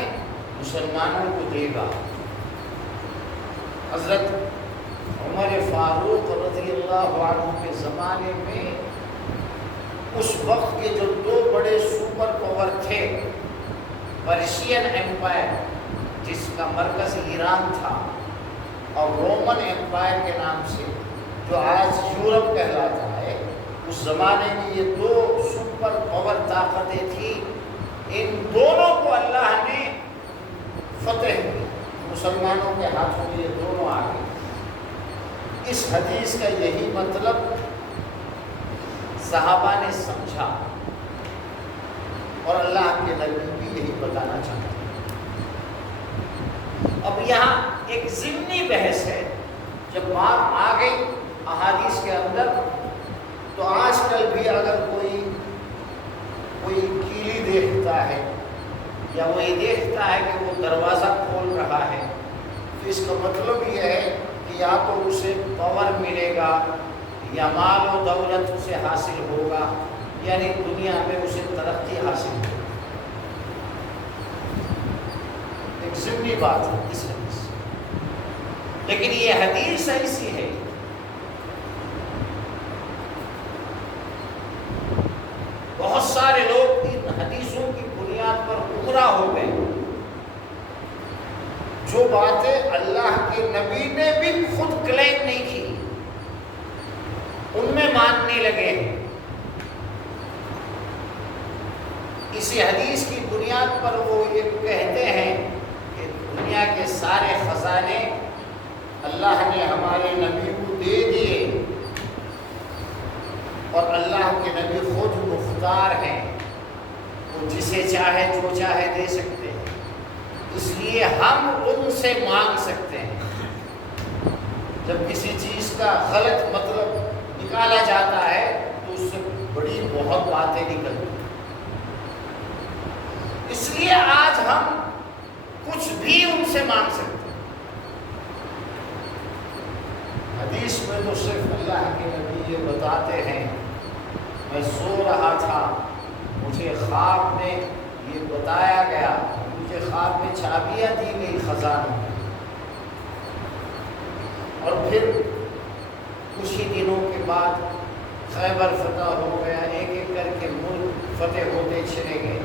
مسلمانوں کو دے گا۔ حضرت عمر فاروق رضی اللہ عنہ کے زمانے میں اس وقت کے جو 2 بڑے سپر پاور تھے، پرشین ایمپائر جس کا مرکز ایران تھا، اور رومن ایمپائر کے نام سے جو آج یورپ کہلاتا ہے، اس زمانے میں یہ 2 سپر پاور طاقتیں تھیں۔ ان دونوں کو اللہ نے فتح کی، مسلمانوں کے ہاتھوں میں یہ دونوں آ گئے۔ اس حدیث کا یہی مطلب صحابہ نے سمجھا اور اللہ کے نبی بھی یہی بتانا چاہتے ہیں۔ اب یہاں ایک ضمنی بحث ہے، جب بات آ گئی احادیث کے اندر، تو آج کل بھی اگر کوئی کیلی دیکھتا ہے یا وہ یہ دیکھتا ہے کہ وہ دروازہ کھول رہا ہے، تو اس کا مطلب یہ ہے کہ یا تو اسے پاور ملے گا یا مال و دولت اسے حاصل ہوگا، یعنی دنیا میں اسے ترقی حاصل ہوگی۔ ایک ضمنی بات ہے اس حدیث، لیکن یہ حدیث ایسی ہے بہت سارے لوگ ان حدیثوں کی بنیاد پر گمراہ ہو گئے۔ جو باتیں اللہ کے نبی نے بھی خود کلیم نہیں کی، ان میں ماننے لگے۔ اسی حدیث کی بنیاد پر وہ یہ کہتے ہیں کہ دنیا کے سارے خزانے اللہ نے ہمارے نبی کو دے دیے، اور اللہ کے نبی خود مختار ہیں، وہ جسے چاہے جو چاہے دے سکتے ہیں، اس لیے ہم ان سے مانگ سکتے ہیں۔ جب کسی چیز کا غلط مطلب نکالا جاتا ہے تو اس سے بڑی بہت باتیں نکلتی ہیں۔ اس لیے آج ہم کچھ بھی ان سے مانگ سکتے ہیں۔ حدیث میں تو صرف اللہ کے نبی یہ بتاتے ہیں، میں سو رہا تھا، مجھے خواب میں یہ بتایا گیا، مجھے خواب میں چابیاں دی گئی خزانوں کی، اور پھر کچھ ہی دنوں کے بعد خیبر فتح ہو گیا، ایک ایک کر کے ملک فتح ہوتے چلے گئے۔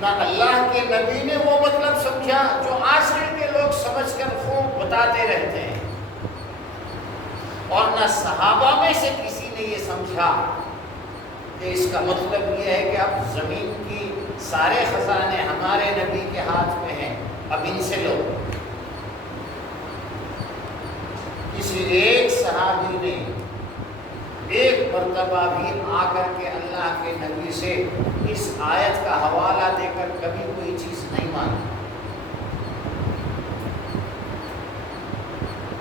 نہ اللہ کے نبی نے وہ مطلب سمجھا جو آج کل کے لوگ سمجھ کر خوب بتاتے رہتے ہیں، اور نہ صحابہ میں سے کسی نے یہ سمجھا کہ اس کا مطلب یہ ہے کہ اب زمین کی سارے خزانے ہمارے نبی کے ہاتھ میں ہیں، اب ان سے لو۔ کسی ایک صحابی نے ایک مرتبہ بھی آ کر کے اللہ کے نبی سے اس آیت کا حوالہ دے کر کبھی کوئی چیز نہیں مانگی،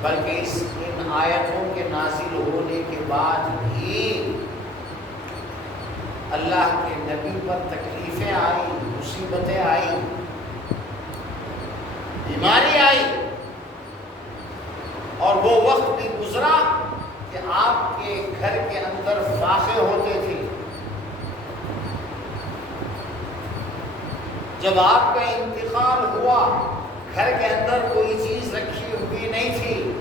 بلکہ ان آیتوں کے نازل ہونے کے بعد بھی اللہ کے نبی پر تکلیفیں آئی، مصیبتیں آئی، بیماری آئی، اور وہ وقت بھی گزرا کہ آپ کے گھر کے اندر فاقے ہوتے تھے۔ جب آپ کا انتقال ہوا، گھر کے اندر کوئی چیز رکھی ہوئی نہیں تھی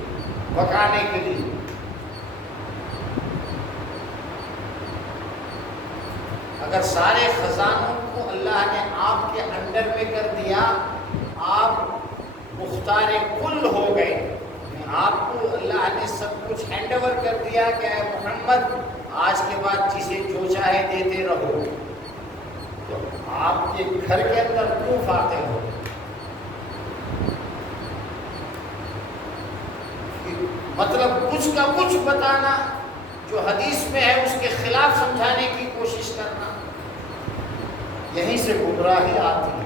پکانے کے لیے۔ اگر سارے خزانوں کو اللہ نے آپ کے انڈر میں کر دیا، آپ مختار کل ہو گئے، آپ کو اللہ نے سب کچھ ہینڈ اوور کر دیا کہ اے محمد آج کے بعد جسے جو چاہے دیتے رہو، تو آپ کے گھر کے اندر کیوں فاتح ہو؟ مطلب کچھ کا کچھ بتانا، جو حدیث میں ہے اس کے خلاف سمجھانے کی کوشش کرنا، یہیں سے گمراہی آتی ہے۔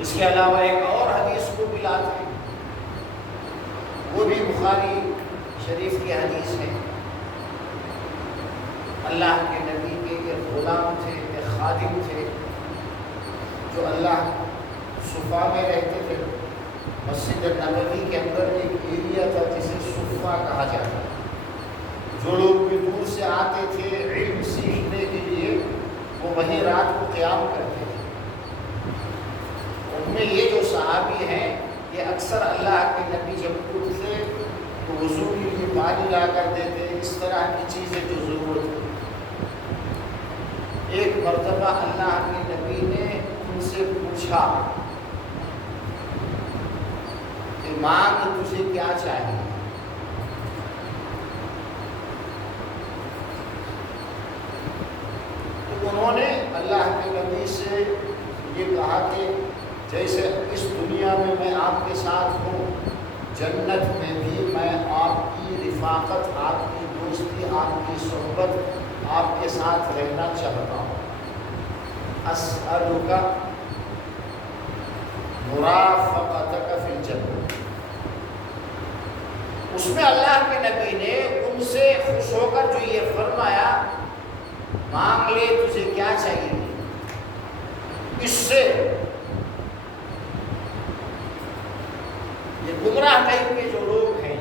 اس کے علاوہ ایک اور حدیث کو بھی لاتے ہیں، وہ بھی بخاری شریف کی حدیث ہے۔ اللہ کے نبی کے ایک غلام تھے، ایک خادم تھے، جو اللہ صفا میں رہتے تھے۔ مسجد نبوی کے اندر ایک ایریا تھا جسے صفا کہا جاتا ہے۔ جو لوگ بھی دور سے آتے تھے علم سیکھنے کے لیے، وہ وہیں رات کو قیام کرتے تھے۔ ان میں یہ جو صحابی ہیں، یہ اکثر اللہ کے نبی جب اٹھتے تو وضو کے لیے پانی لا کر دیتے، اس طرح کی چیزیں جو ضرورت ہے۔ ایک مرتبہ اللہ کے نبی نے ان سے پوچھا کہ مانگ تجھے کیا چاہیے؟ تو انہوں نے اللہ کے نبی سے یہ کہا کہ جیسے اس دنیا میں میں آپ کے ساتھ ہوں، جنت میں بھی میں آپ کی رفاقت، آپ کی دوستی، آپ کی صحبت، آپ کے ساتھ رہنا چاہتا ہوں۔ اسألک مرافقتک فی الجنہ۔ اس میں اللہ کے نبی نے ان سے خوش ہو کر جو یہ فرمایا، مانگ لے تجھے کیا چاہیے، اس سے یہ گمراہ ٹائپ کے جو لوگ ہیں،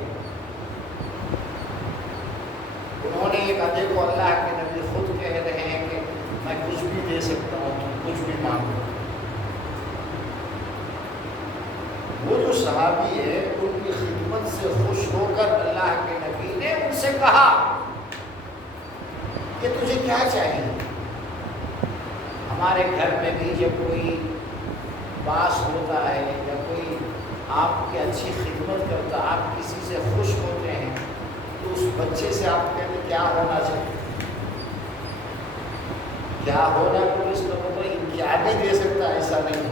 انہوں نے یہ کہا دیکھو اللہ کے نبی خود کہہ رہے ہیں کہ میں کچھ بھی دے سکتا ہوں، تم کچھ بھی مانگو۔ وہ جو صحابی ہے ان کی خدمت سے خوش ہو کر اللہ کے نبی نے ان سے کہا کہ تجھے کیا چاہیے؟ ہمارے گھر میں بھی جب کوئی باس ہوتا ہے یا کوئی آپ کی اچھی خدمت کرتا، آپ کسی سے خوش ہوتے ہیں، تو اس بچے سے آپ کہتے ہیں کیا ہونا چاہیے؟ کیا ہونا تو اس کا مطلب کیا بھی دے سکتا ہے، ایسا نہیں۔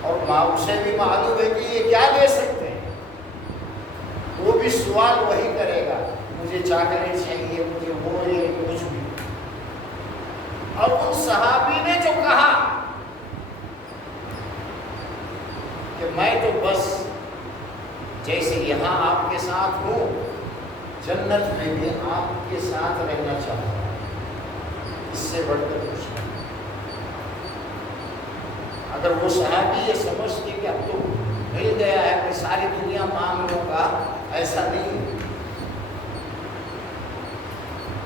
اور ماں اسے بھی معلوم ہے کہ یہ کیا دے سکتے ہیں، وہ بھی سوال وہی کرے گا، مجھے چاکلیٹ چاہیے، مجھے وہ یہ کچھ بھی۔ اور ان صحابی نے جو کہا کہ میں تو بس جیسے یہاں آپ کے ساتھ ہوں، جنت میں بھی آپ کے ساتھ رہنا چاہتا ہوں، اس سے بڑھ کر کچھ نہیں۔ اگر وہ صحابی یہ سمجھتے کہ اب تو مل گیا ہے کہ ساری دنیا مانگ لوں گا، ایسا نہیں۔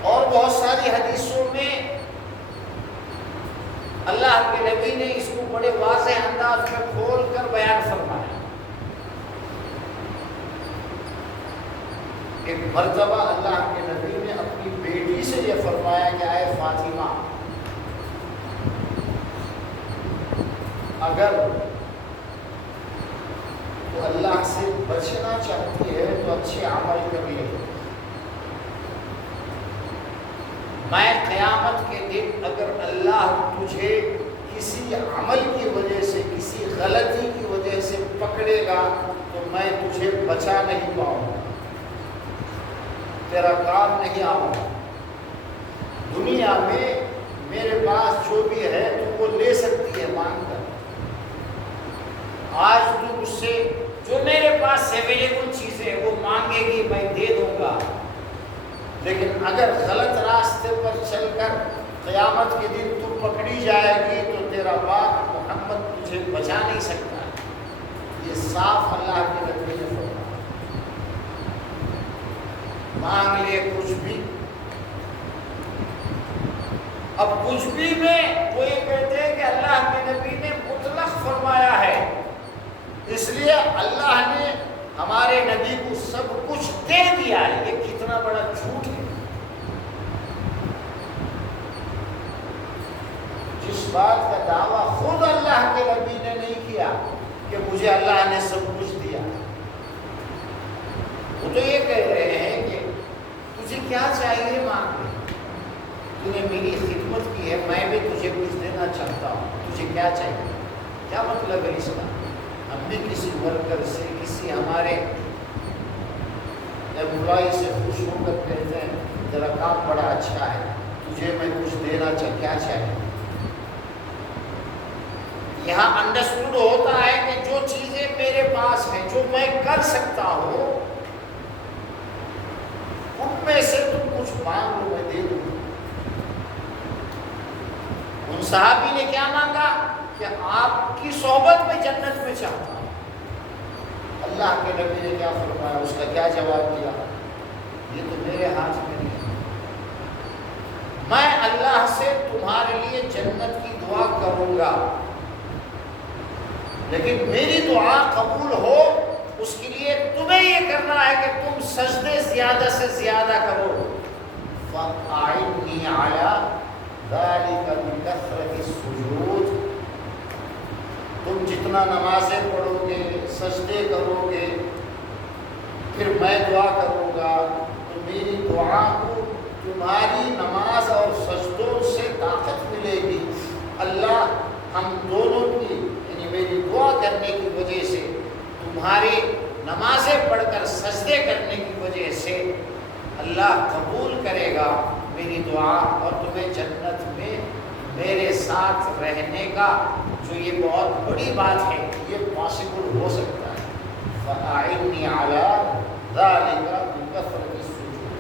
اور بہت ساری حدیثوں میں اللہ کے نبی نے اس کو بڑے واضح انداز میں کھول کر بیان فرمایا۔ ایک مرتبہ اللہ کے نبی نے اپنی بیٹی سے یہ فرمایا کہ اے فاطمہ، اگر تو اللہ سے بچنا چاہتی ہے تو اچھے عمل کر لے، میں قیامت کے دن اگر اللہ تجھے کسی عمل کی وجہ سے، کسی غلطی کی وجہ سے پکڑے گا تو میں تجھے بچا نہیں پاؤں گا، تیرا کام نہیں آؤں گا۔ دنیا میں میرے پاس جو بھی ہے تو وہ لے سکتی ہے مانگ کر، آج تو مجھ سے جو میرے پاس اویلیبل چیزیں وہ مانگے گی، میں دے دوں گا، لیکن اگر غلط راستے پر چل کر قیامت کے دن تو پکڑی جائے گی تو تیرا باپ محمد تجھے بچا نہیں سکتا۔ یہ صاف اللہ کے نبی نے فرمایا، مانگ لے کچھ بھی۔ اب کچھ بھی میں وہ یہ کہتے ہیں کہ اللہ کے نبی نے مطلق فرمایا ہے، اس لیے اللہ نے ہمارے نبی کو سب کچھ دے دیا ہے۔ یہ کتنا بڑا جھوٹ ہے۔ جس بات کا دعویٰ خود اللہ کے نبی نے نہیں کیا کہ مجھے اللہ نے سب کچھ دیا، کیا چاہیے مانگ لے، تو نے میری خدمت کی ہے، میں بھی تجھے کچھ دینا چاہتا ہوں، تجھے کیا چاہیے؟ کیا مطلب ہے اس کا؟ ہم بھی کسی ورکر سے، کسی ہمارے امپلائی سے خوش ہو کر کہتے ہیں تیرا کام بڑا اچھا ہے، تجھے میں کچھ دینا کیا چاہیے؟ یہاں انڈرسٹوڈ ہوتا ہے کہ جو چیزیں میرے پاس ہیں، جو میں کر سکتا ہوں، ان میں سے تم کچھ مانگ لو، میں دے دوں۔ ان صحابی نے کیا مانگا کہ آپ کی صحبت میں جنت میں چاہتا ہوں۔ اللہ کے نبی نے کیا فرمایا، اس کا کیا جواب دیا؟ یہ تو میرے ہاتھ میں نہیں ہے، میں اللہ سے تمہارے لیے جنت کی دعا کروں گا، لیکن میری دعا قبول ہو اس کے لیے تمہیں یہ کرنا ہے کہ تم سجدے زیادہ سے زیادہ کرو۔ فَأَعِنِّي عَلَىٰ ذَلِكَ بِكَثْرَةِ السُّجُودِ، تم جتنا نمازیں پڑھو گے، سجدے کرو گے، پھر میں دعا کروں گا، تو میری دعا کو تمہاری نماز اور سجدوں سے طاقت ملے گی۔ اللہ ہم دونوں کی، یعنی میری دعا کرنے کی وجہ سے، تمہاری نمازیں پڑھ کر سجدے کرنے کی وجہ سے اللہ قبول کرے گا میری دعا، اور تمہیں جنت میں میرے ساتھ رہنے کا، جو یہ بہت بڑی بات ہے، یہ پاسبل ہو سکتا ہے۔ فَأَعِنِّي عَلَىٰ ذَلِكَ بِكَثْرَةِ السُّجُودِ،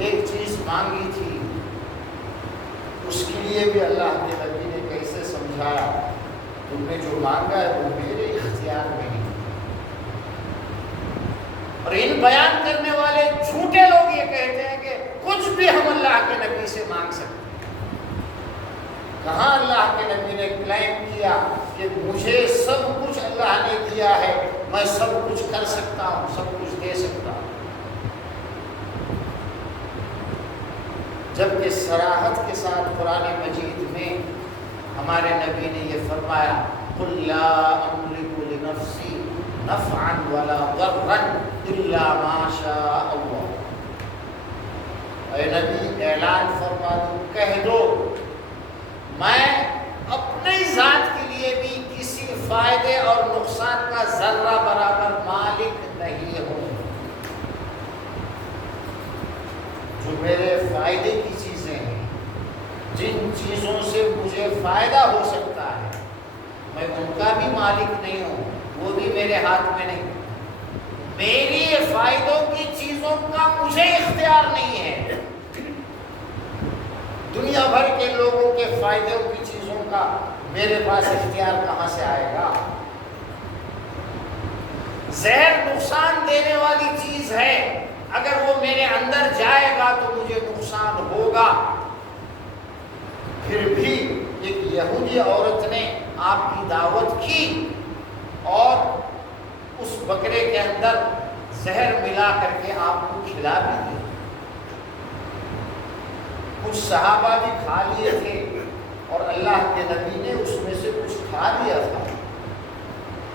ایک چیز مانگی تھی، اس کے لیے بھی اللہ کے نبی نے کیسے سمجھایا، تم نے جو مانگا ہے وہ میرے اختیار میں نہیں۔ اور ان بیان کرنے والے جھوٹے لوگ یہ کہتے ہیں کہ کچھ بھی ہم اللہ کے نبی سے مانگ سکتے ہیں۔ کہاں اللہ کے نبی نے کلیم کیا کہ مجھے سب کچھ اللہ نے دیا ہے، میں سب کچھ کر سکتا ہوں، سب کچھ دے سکتا ہوں؟ جبکہ صراحت کے ساتھ قرآن مجید میں ہمارے نبی نے یہ فرمایا، قُلْ لَا أَمْلِكُ لِنَفْسِي نَفْعًا وَلَا ضَرًّا إِلَّا مَا شَاءَ اللَّهُ۔ اے نبی اعلان فرما دو، کہہ دو، میں اپنی ذات کے لیے بھی کسی فائدے اور نقصان کا ذرہ برابر مالک نہیں ہوں۔ جو میرے فائدے کی چیزیں ہیں، جن چیزوں سے مجھے فائدہ ہو سکتا ہے، میں ان کا بھی مالک نہیں ہوں، وہ بھی میرے ہاتھ میں نہیں۔ میری فائدوں کی چیزوں کا مجھے اختیار نہیں ہے۔ دنیا بھر کے لوگوں کے فائدوں کی چیزوں کا میرے پاس اختیار کہاں سے آئے گا؟ زہر نقصان دینے والی چیز ہے، اگر وہ میرے اندر جائے گا تو مجھے نقصان ہوگا۔ پھر بھی ایک یہودی عورت نے آپ کی دعوت کی اور اس بکرے کے اندر زہر ملا کر کے آپ کو کھلا بھی دیا۔ کچھ صحابہ بھی کھا لیے تھے اور اللہ کے نبی نے اس میں سے کچھ کھا لیا تھا۔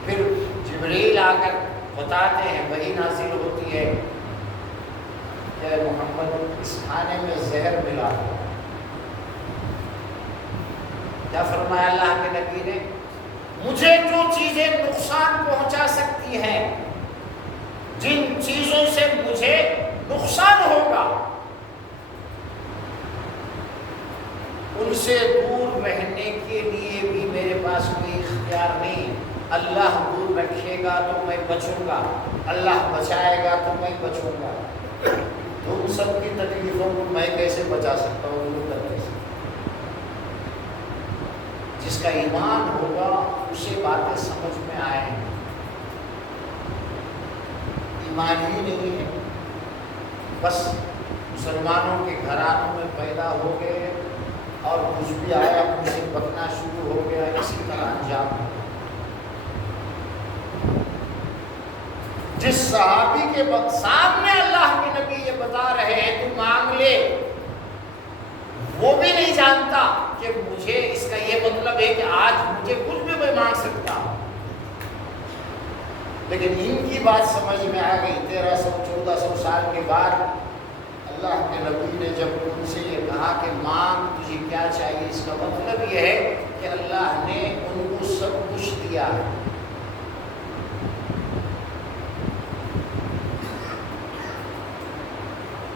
پھر جبریل آ کر بتاتے ہیں، وحی نازل ہوتی ہے کہ محمد اس کھانے میں زہر ملا۔ کیا فرمایا اللہ کے نبی نے؟ مجھے جو چیزیں نقصان پہنچا سکتی ہیں، جن چیزوں سے مجھے نقصان ہوگا، ان سے دور رہنے کے لیے بھی میرے پاس کوئی اختیار نہیں۔ اللہ دور رکھے گا تو میں بچوں گا، اللہ بچائے گا تو میں بچوں گا۔ تم سب کی تکلیفوں کو میں کیسے بچا سکتا ہوں؟ جس کا ایمان ہوگا اسے باتیں سمجھ میں آئیں۔ ایمان ہی نہیں ہے، بس مسلمانوں کے گھرانوں میں پیدا ہو گئے اور کچھ بھی آیا ان سے بکنا شروع ہو گیا، اسی طرح انجام ہو گیا۔ جس صحابی کے سامنے اللہ کے نبی یہ بتا رہے ہیں تو مانگ لے، وہ بھی نہیں جانتا کہ مجھے اس کا یہ مطلب ہے کہ آج مجھے کچھ بھی میں مانگ سکتا ہوں۔ لیکن ان کی بات سمجھ میں آ گئی 1300-1400 سال کے بعد اللہ کے نبی نے جب ان سے یہ کہا کہ مانگ تجھے کیا چاہیے، اس کا مطلب یہ ہے کہ اللہ نے ان کو سب کچھ دیا ہے۔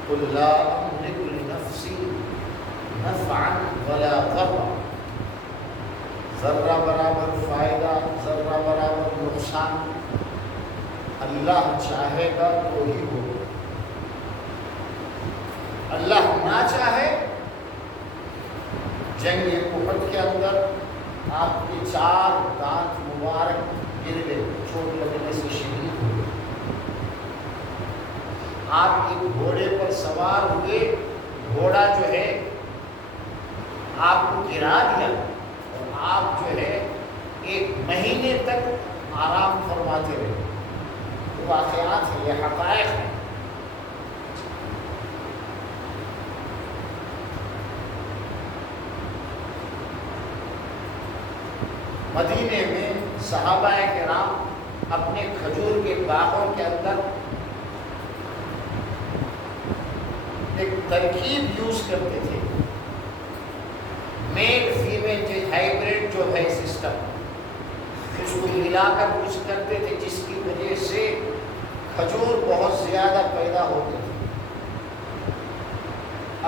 قُلْ لَا أَمْلِكُ لِنَفْسِي نَفْعًا وَلَا ضَرًّا، ذرہ برابر فائدہ ذرہ برابر نقصان اللہ چاہے گا تو ہی ہوگا، اللہ نہ چاہے جنگ احد کے اندر آپ کے 4 دانت مبارک گر گئے، چوٹ لگنے سے شہید ہوئے، آپ ایک گھوڑے پر سوار ہوئے، گھوڑا جو ہے آپ کو گرا دیا اور آپ جو ہے 1 مہینے تک آرام فرماتے رہے۔ یہ واقعات ہیں، یہ حقائق ہیں۔ مدینے میں صحابہ کرام اپنے کھجور کے باغوں کے اندر ایک ترکیب یوز کرتے تھے، میل فیمیل ہائیبریڈ جو ہے سسٹم، اس کو ملا کر کچھ کرتے تھے جس کی وجہ سے کھجور بہت زیادہ پیدا ہوتے تھے۔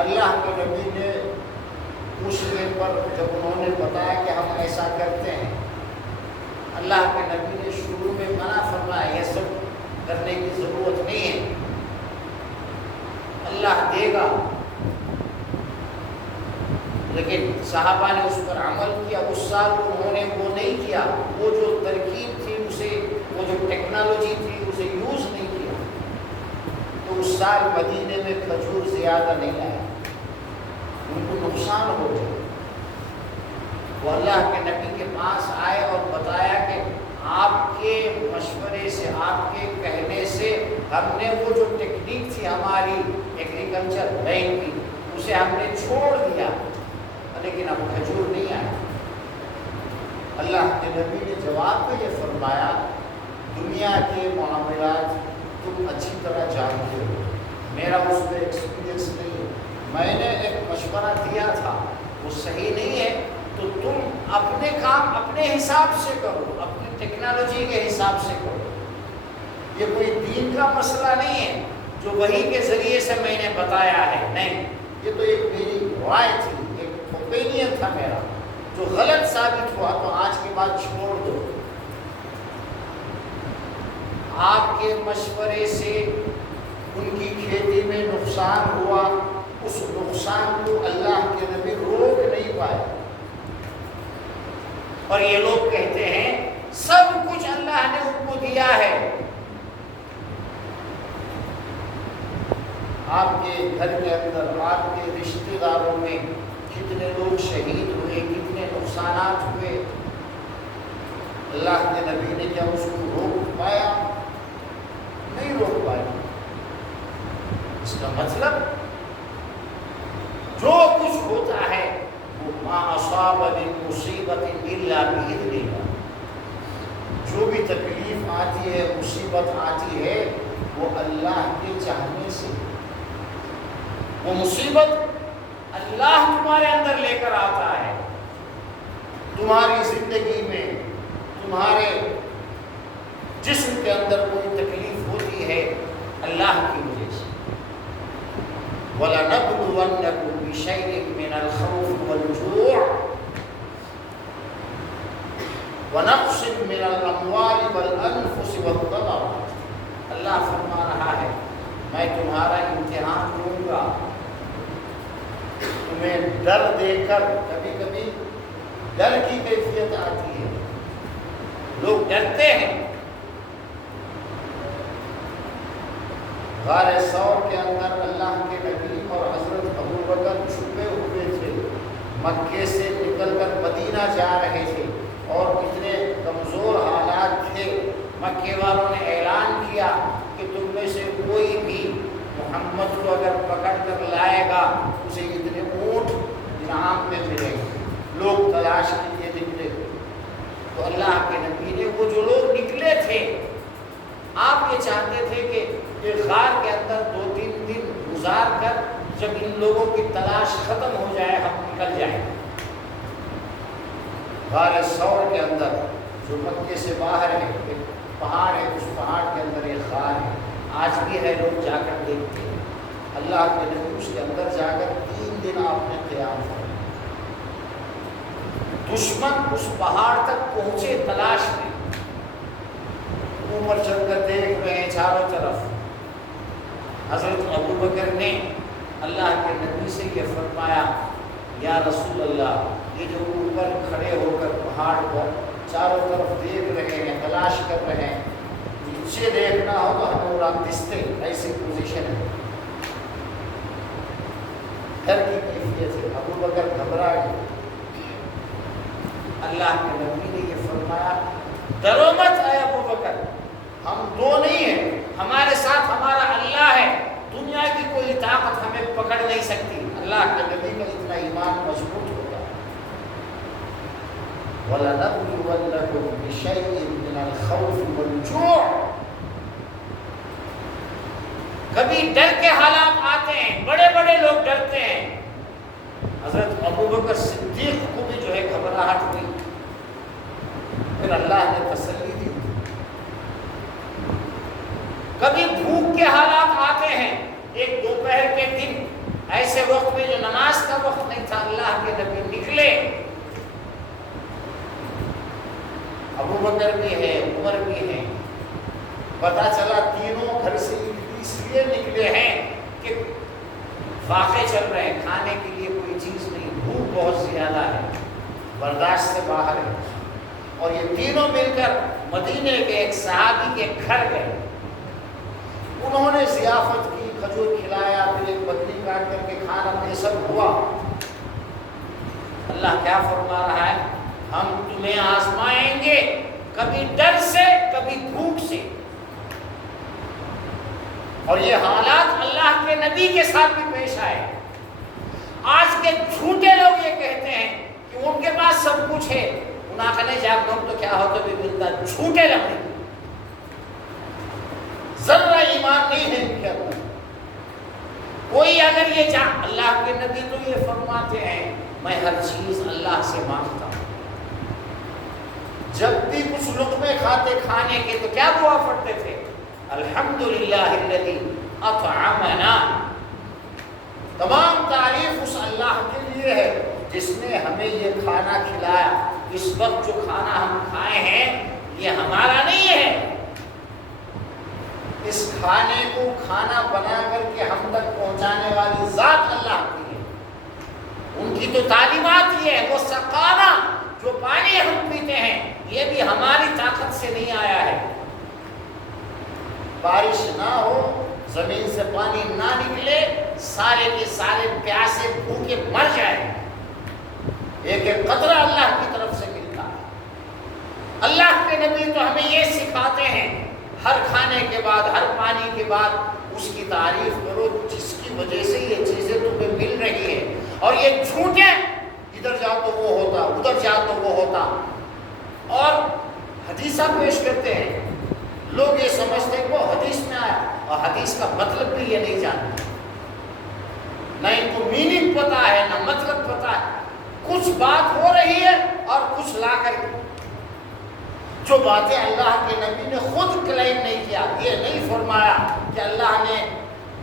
اللہ کے نبی نے پوچھنے پر جب انہوں نے بتایا کہ ہم ایسا کرتے ہیں، اللہ کے نبی نے شروع میں منع فرمایا یہ سب کرنے کی ضرورت نہیں ہے، اللہ دے گا، لیکن صحابہ نے اس پر عمل کیا۔ اس سال انہوں نے وہ نہیں کیا، وہ جو ترکیب تھی اسے، وہ جو ٹیکنالوجی تھی اسے یوز نہیں کیا، تو اس سال مدینے میں کھجور زیادہ نہیں آیا، ان کو نقصان ہو گیا۔ وہ اللہ کے نبی کے پاس آئے اور بتایا کہ آپ کے مشورے سے، آپ کے کہنے سے ہم نے وہ جو ٹیکنیک تھی ہماری ایگریکلچر لائن کی، اسے ہم نے چھوڑ دیا، لیکن اب کھجور نہیں آیا۔ اللہ کے نبی نے جواب میں یہ فرمایا دنیا کے معاملات تم اچھی طرح جانتے ہو، میرا اس پہ ایکسپیرینس نہیں ہے، میں نے ایک مشورہ دیا تھا وہ صحیح نہیں ہے، تو تم اپنے کام اپنے حساب سے کرو، اپنی ٹیکنالوجی کے حساب سے کرو۔ یہ کوئی دین کا مسئلہ نہیں ہے جو وحی کے ذریعے سے میں نے بتایا ہے، نہیں، یہ تو ایک میری رائے تھی، ایک اوپینین تھا میرا، جو غلط ثابت ہوا تو آج کے بعد چھوڑ دو۔ آپ کے مشورے سے ان کی کھیتی میں نقصان ہوا، اس نقصان کو اللہ کے نبی روک نہیں پائے، اور یہ لوگ کہتے ہیں سب کچھ اللہ نے ان کو دیا ہے۔ آپ کے گھر کے اندر، آپ کے رشتہ داروں میں کتنے لوگ شہید ہوئے، کتنے نقصانات ہوئے، اللہ کے نبی نے کیا اس کو روک پایا؟ نہیں روک پایا۔ اس کا مطلب جو کچھ ہوتا ہے وہ ما اصاب من مصیبت الا باذن اللہ، جو بھی تکلیف آتی ہے، مصیبت آتی ہے، وہ اللہ کے چاہنے سے، وہ مصیبت اللہ تمہارے اندر لے کر آتا ہے۔ تمہاری زندگی میں، تمہارے جسم کے اندر کوئی تکلیف ہوتی ہے اللہ کی وجہ سے۔ وَلَنَبْلُوَنَّكُمْ بِشَيْءٍ مِّنَ الْخَوْفِ وَالْجُوعِ وَنَقْصٍ مِّنَ الْأَمْوَالِ وَالْأَنفُسِ وَالثَّمَرَاتِ۔ اللہ فرما رہا ہے میں تمہارا امتحان لوں گا، تمہیں ڈر دے کر، کبھی کبھی ڈر کی کیفیت آتی ہے، لوگ ڈرتے ہیں۔ غار ثور کے اندر اللہ کے نبی اور حضرت ابوبکر چھپے ہوئے تھے، مکے سے نکل کر مدینہ جا رہے تھے، اور اتنے کمزور حالات تھے، مکے والوں نے اعلان کیا کہ تم میں سے کوئی بھی محمد کو اگر پکڑ کر لائے گا اسے اتنے اونٹ انعام میں ملیں گے۔ لوگ تلاش کے لیے نکلے، تو اللہ کے نبی نے وہ جو لوگ نکلے تھے گزار کر جب ان لوگوں کی تلاش ختم ہو جائے ہم نکل جائیں۔ غار ثور کے اندر جو مکے سے باہر ہے ایک پہاڑ ہے، اس پہاڑ کے اندر ایک غار ہے، آج بھی ہے، لوگ جا کر دیکھتے ہیں۔ اللہ کے نبی اس کے اندر جا کر 3 دن آپ نے قیام فرمایا۔ دشمن اس پہاڑ تک پہنچے تلاش میں، اوپر چل کر دیکھ رہے ہیں چاروں طرف۔ حضرت ابوبکر نے اللہ کے نبی سے یہ فرمایا، یا رسول اللہ، یہ جو اوپر کھڑے ہو کر پہاڑ پر چاروں طرف دیکھ رہے ہیں، تلاش کر رہے ہیں، نیچے دیکھنا ہو تو ہمیں اڑا دستے، ایسی پوزیشن ہے، ڈر کی کیفیت ہے۔ ابوبکر گھبرا گئے۔ اللہ کے نبی نے یہ فرمایا، ڈرو مت اے ابوبکر، ہم دو نہیں ہیں، ہمارے ساتھ ہمارا اللہ ہے، دنیا کی کوئی طاقت ہمیں پکڑ نہیں سکتی۔ اللہ کے نبی کا اتنا ایمان مضبوط ہوگا۔ وَلَنَبْلُوَنَّكُمْ بِشَيْءٍ مِّنَ الْخَوْفِ وَالْجُوعِ، کبھی ڈر کے حالات آتے ہیں، بڑے بڑے لوگ ڈرتے ہیں۔ حضرت ابوبکر صدیق کو بھی جو ہے گھبراہٹ ہوئی، پھر اللہ نے تسلی دی۔ کبھی بھوک کے حالات آتے ہیں، ایک دوپہر کے دن ایسے وقت میں جو نماز کا وقت نہیں تھا، اللہ کے نبی نکلے، ابوبکر بھی ہے، عمر بھی ہے، پتہ چلا تینوں گھر سے اس لیے نکلے ہیں کہ واقع چل رہے ہیں، کھانے کے لیے کوئی چیز نہیں، بھوک بہت زیادہ ہے، برداشت سے باہر ہے، اور یہ تینوں مل کر مدینے کے ایک صحابی کے گھر گئے، انہوں نے ضیافت کی، کھجور کھلایا، پھر ایک بکری کاٹ کر کے کھانا، یہ سب ہوا۔ اللہ کیا فرما رہا ہے، ہم تمہیں آزمائیں گے، کبھی ڈر سے کبھی بھوک سے، اور یہ حالات اللہ کے نبی کے ساتھ بھی پیش آئے۔ آج کے جھوٹے لوگ یہ کہتے ہیں کہ ان کے پاس سب کچھ ہے، انہیں جاگ لوگ تو کیا ہوتا بھی ملتا، جھوٹے لگتے، ذرہ ایمان نہیں ہے ان کے اندر۔ کوئی اگر یہ اللہ کے نبی تو یہ فرماتے ہیں، میں ہر چیز اللہ سے مانگتا ہوں، جب بھی کچھ لقمے کھاتے کھانے کے تو کیا دعا پڑھتے تھے، الحمدللہ الذی اطعمنا، تمام تعریف اس اللہ کے لیے ہے جس نے ہمیں یہ کھانا کھلایا، اس وقت جو کھانا ہم کھائے ہیں یہ ہمارا نہیں ہے، اس کھانے کو کھانا بنا کر کے ہم تک پہنچانے والی ذات اللہ کی ہے، ان کی تو تعلیمات یہ ہے، وہ سقانا، جو پانی ہم پیتے ہیں یہ بھی ہماری طاقت سے نہیں آیا ہے، بارش نہ ہو، زمین سے پانی نہ نکلے، سارے کے سارے پیاسے بھوکے مر جائیں، ایک ایک قطرہ اللہ کی طرف سے ملتا ہے۔ اللہ کے نبی تو ہمیں یہ سکھاتے ہیں، ہر کھانے کے بعد، ہر پانی کے بعد اس کی تعریف کرو جس کی وجہ سے یہ چیزیں تمہیں مل رہی ہیں، اور یہ جھوٹے، ادھر جاؤ تو وہ ہوتا، ادھر جاؤ تو وہ ہوتا، اور حدیثہ پیش کرتے ہیں، لوگ یہ سمجھتے ہیں وہ حدیث میں آیا، اور حدیث کا مطلب بھی یہ نہیں جانتے، نہ ان کو میننگ پتا ہے نہ مطلب پتا ہے، کچھ بات ہو رہی ہے اور کچھ لا کر جو باتیں اللہ کے نبی نے خود کلیم نہیں کیا، یہ نہیں فرمایا کہ اللہ نے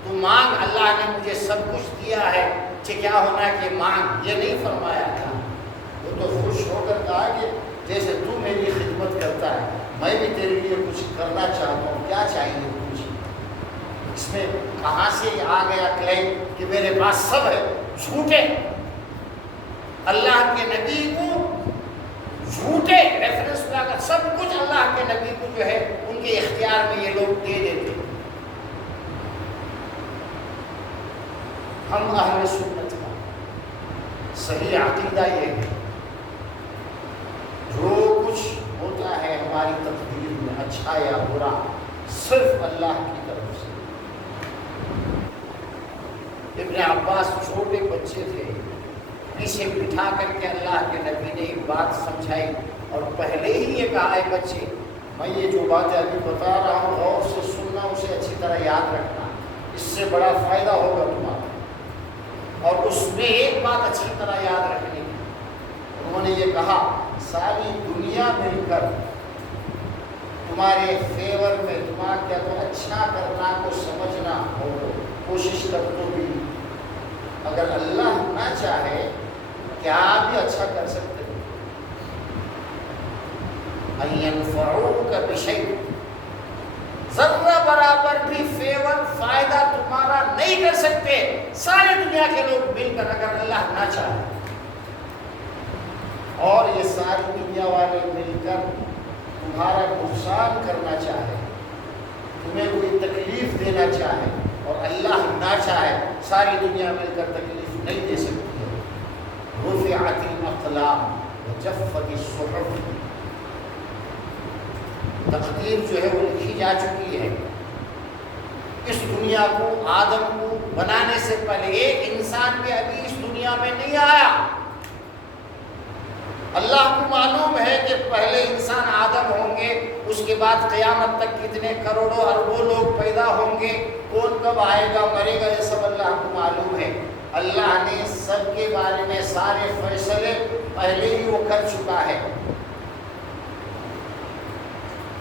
تو مانگ، اللہ نے مجھے سب کچھ دیا ہے، کیا ہونا ہے کہ مانگ، یہ نہیں فرمایا تھا، وہ تو خوش ہو کر کہا کہ جیسے تو میری خدمت کرتا ہے میں بھی تیرے لیے کچھ کرنا چاہتا ہوں، کیا چاہیے مجھے، اس میں کہاں سے آ گیا کلیم کہ میرے پاس سب ہے، جھوٹے، اللہ کے نبی کو جھوٹے ریفرنس لا کر سب کچھ اللہ کے نبی کو جو ہے ان کے اختیار میں یہ لوگ دے دیتے۔ ہم اہل سنت کا صحیح عقیدہ یہ ہے، جو کچھ ہوتا ہے ہماری تقدیر میں، اچھا یا برا، صرف اللہ کی طرف سے۔ ابن عباس چھوٹے بچے تھے، پیچھے بٹھا کر کے اللہ کے نبی نے ایک بات سمجھائی اور پہلے ہی یہ کہا، اے بچے میں یہ جو باتیں ابھی بتا رہا ہوں غور سے سننا، اسے اچھی طرح یاد رکھنا، اس سے بڑا فائدہ ہوگا تمہارا۔ اور اس میں ایک بات اچھی طرح یاد رکھنے کی، انہوں نے یہ کہا ساری دنیا مل کر تمہارے فیور میں تمہارا کیا تو اچھا کرنا کو سمجھنا ہو کوشش کر تو بھی اگر اللہ نہ چاہے کیا بھی اچھا کر سکتے ہو؟ ان ينفعوك بشيء، ذرہ برابر بھی فیور فائدہ تمہارا نہیں کر سکتے ساری دنیا کے لوگ مل کر اگر اللہ نہ چاہے، اور یہ ساری دنیا والے مل کر تمہارا نقصان کرنا چاہے، تمہیں کوئی تکلیف دینا چاہے اور اللہ نہ چاہے، ساری دنیا مل کر تکلیف نہیں دے سکتی ہے۔ رفعت الاقلام وجفت الصحف، تقدیر جو ہے وہ لکھی جا چکی ہے۔ اس دنیا کو آدم کو بنانے سے پہلے ایک انسان بھی ابھی اس دنیا میں نہیں آیا۔ اللہ کو معلوم ہے کہ پہلے انسان آدم ہوں گے، اس کے بعد قیامت تک کتنے کروڑوں اربوں لوگ پیدا ہوں گے، کون کب آئے گا مرے گا، یہ سب اللہ کو معلوم ہے۔ اللہ نے سب کے بارے میں سارے فیصلے پہلے ہی وہ کر چکا ہے۔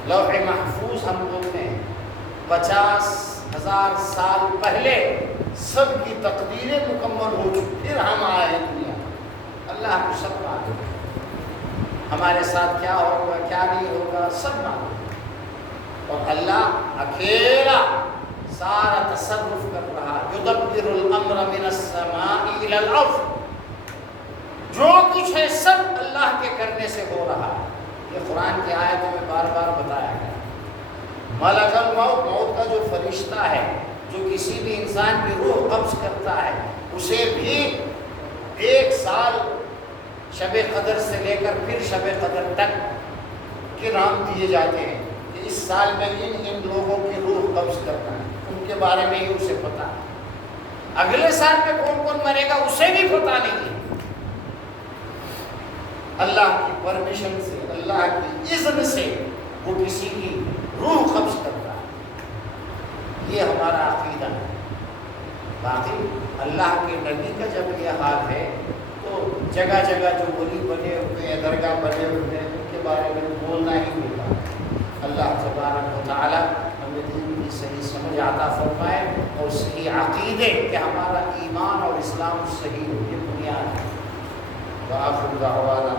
لوح محفوظ ہم لوگ نے 50,000 سال پہلے سب کی تقدیریں مکمل ہو چکی، پھر ہم آئے ہیں دنیا۔ اللہ کو سب معلوم ہے ہمارے ساتھ کیا ہوگا کیا نہیں ہوگا، سب معلوم، اور اللہ اکیلا سارا تصرف کر رہا۔ یدبر الامر من السماء الى الارض، جو کچھ ہے سب اللہ کے کرنے سے ہو رہا ہے۔ یہ قرآن کی آیتوں میں بار بار بتایا گیا۔ ملک الموت، موت کا جو فرشتہ ہے جو کسی بھی انسان کی روح قبض کرتا ہے، اسے بھی 1 سال شب قدر سے لے کر پھر شب قدر تک کے نام دیے جاتے ہیں کہ اس سال میں ان لوگوں کی روح قبض کرنا ہے، ان کے بارے میں ہی اسے پتا ہے۔ اگلے سال میں کون کون مرے گا اسے بھی پتا نہیں ہے۔ اللہ کی پرمیشن سے، اللہ کی اذن سے وہ کسی کی روح قبض کرتا ہے۔ یہ ہمارا عقیدہ ہے۔ باقی اللہ کے نبی کا جب یہ حال ہے تو جگہ جگہ جو ولی بنے ہوئے ہیں، درگاہ بنے ہوئے ہیں، ان کے بارے میں بولنا ہی ہوگا۔ اللہ تبارک و تعالی ہمیں دین کی صحیح سمجھ عطا فرمائے اور صحیح عقیدے کہ ہمارا ایمان اور اسلام صحیح ہو، یہ بنیاد ہے۔ وآخر دعوانا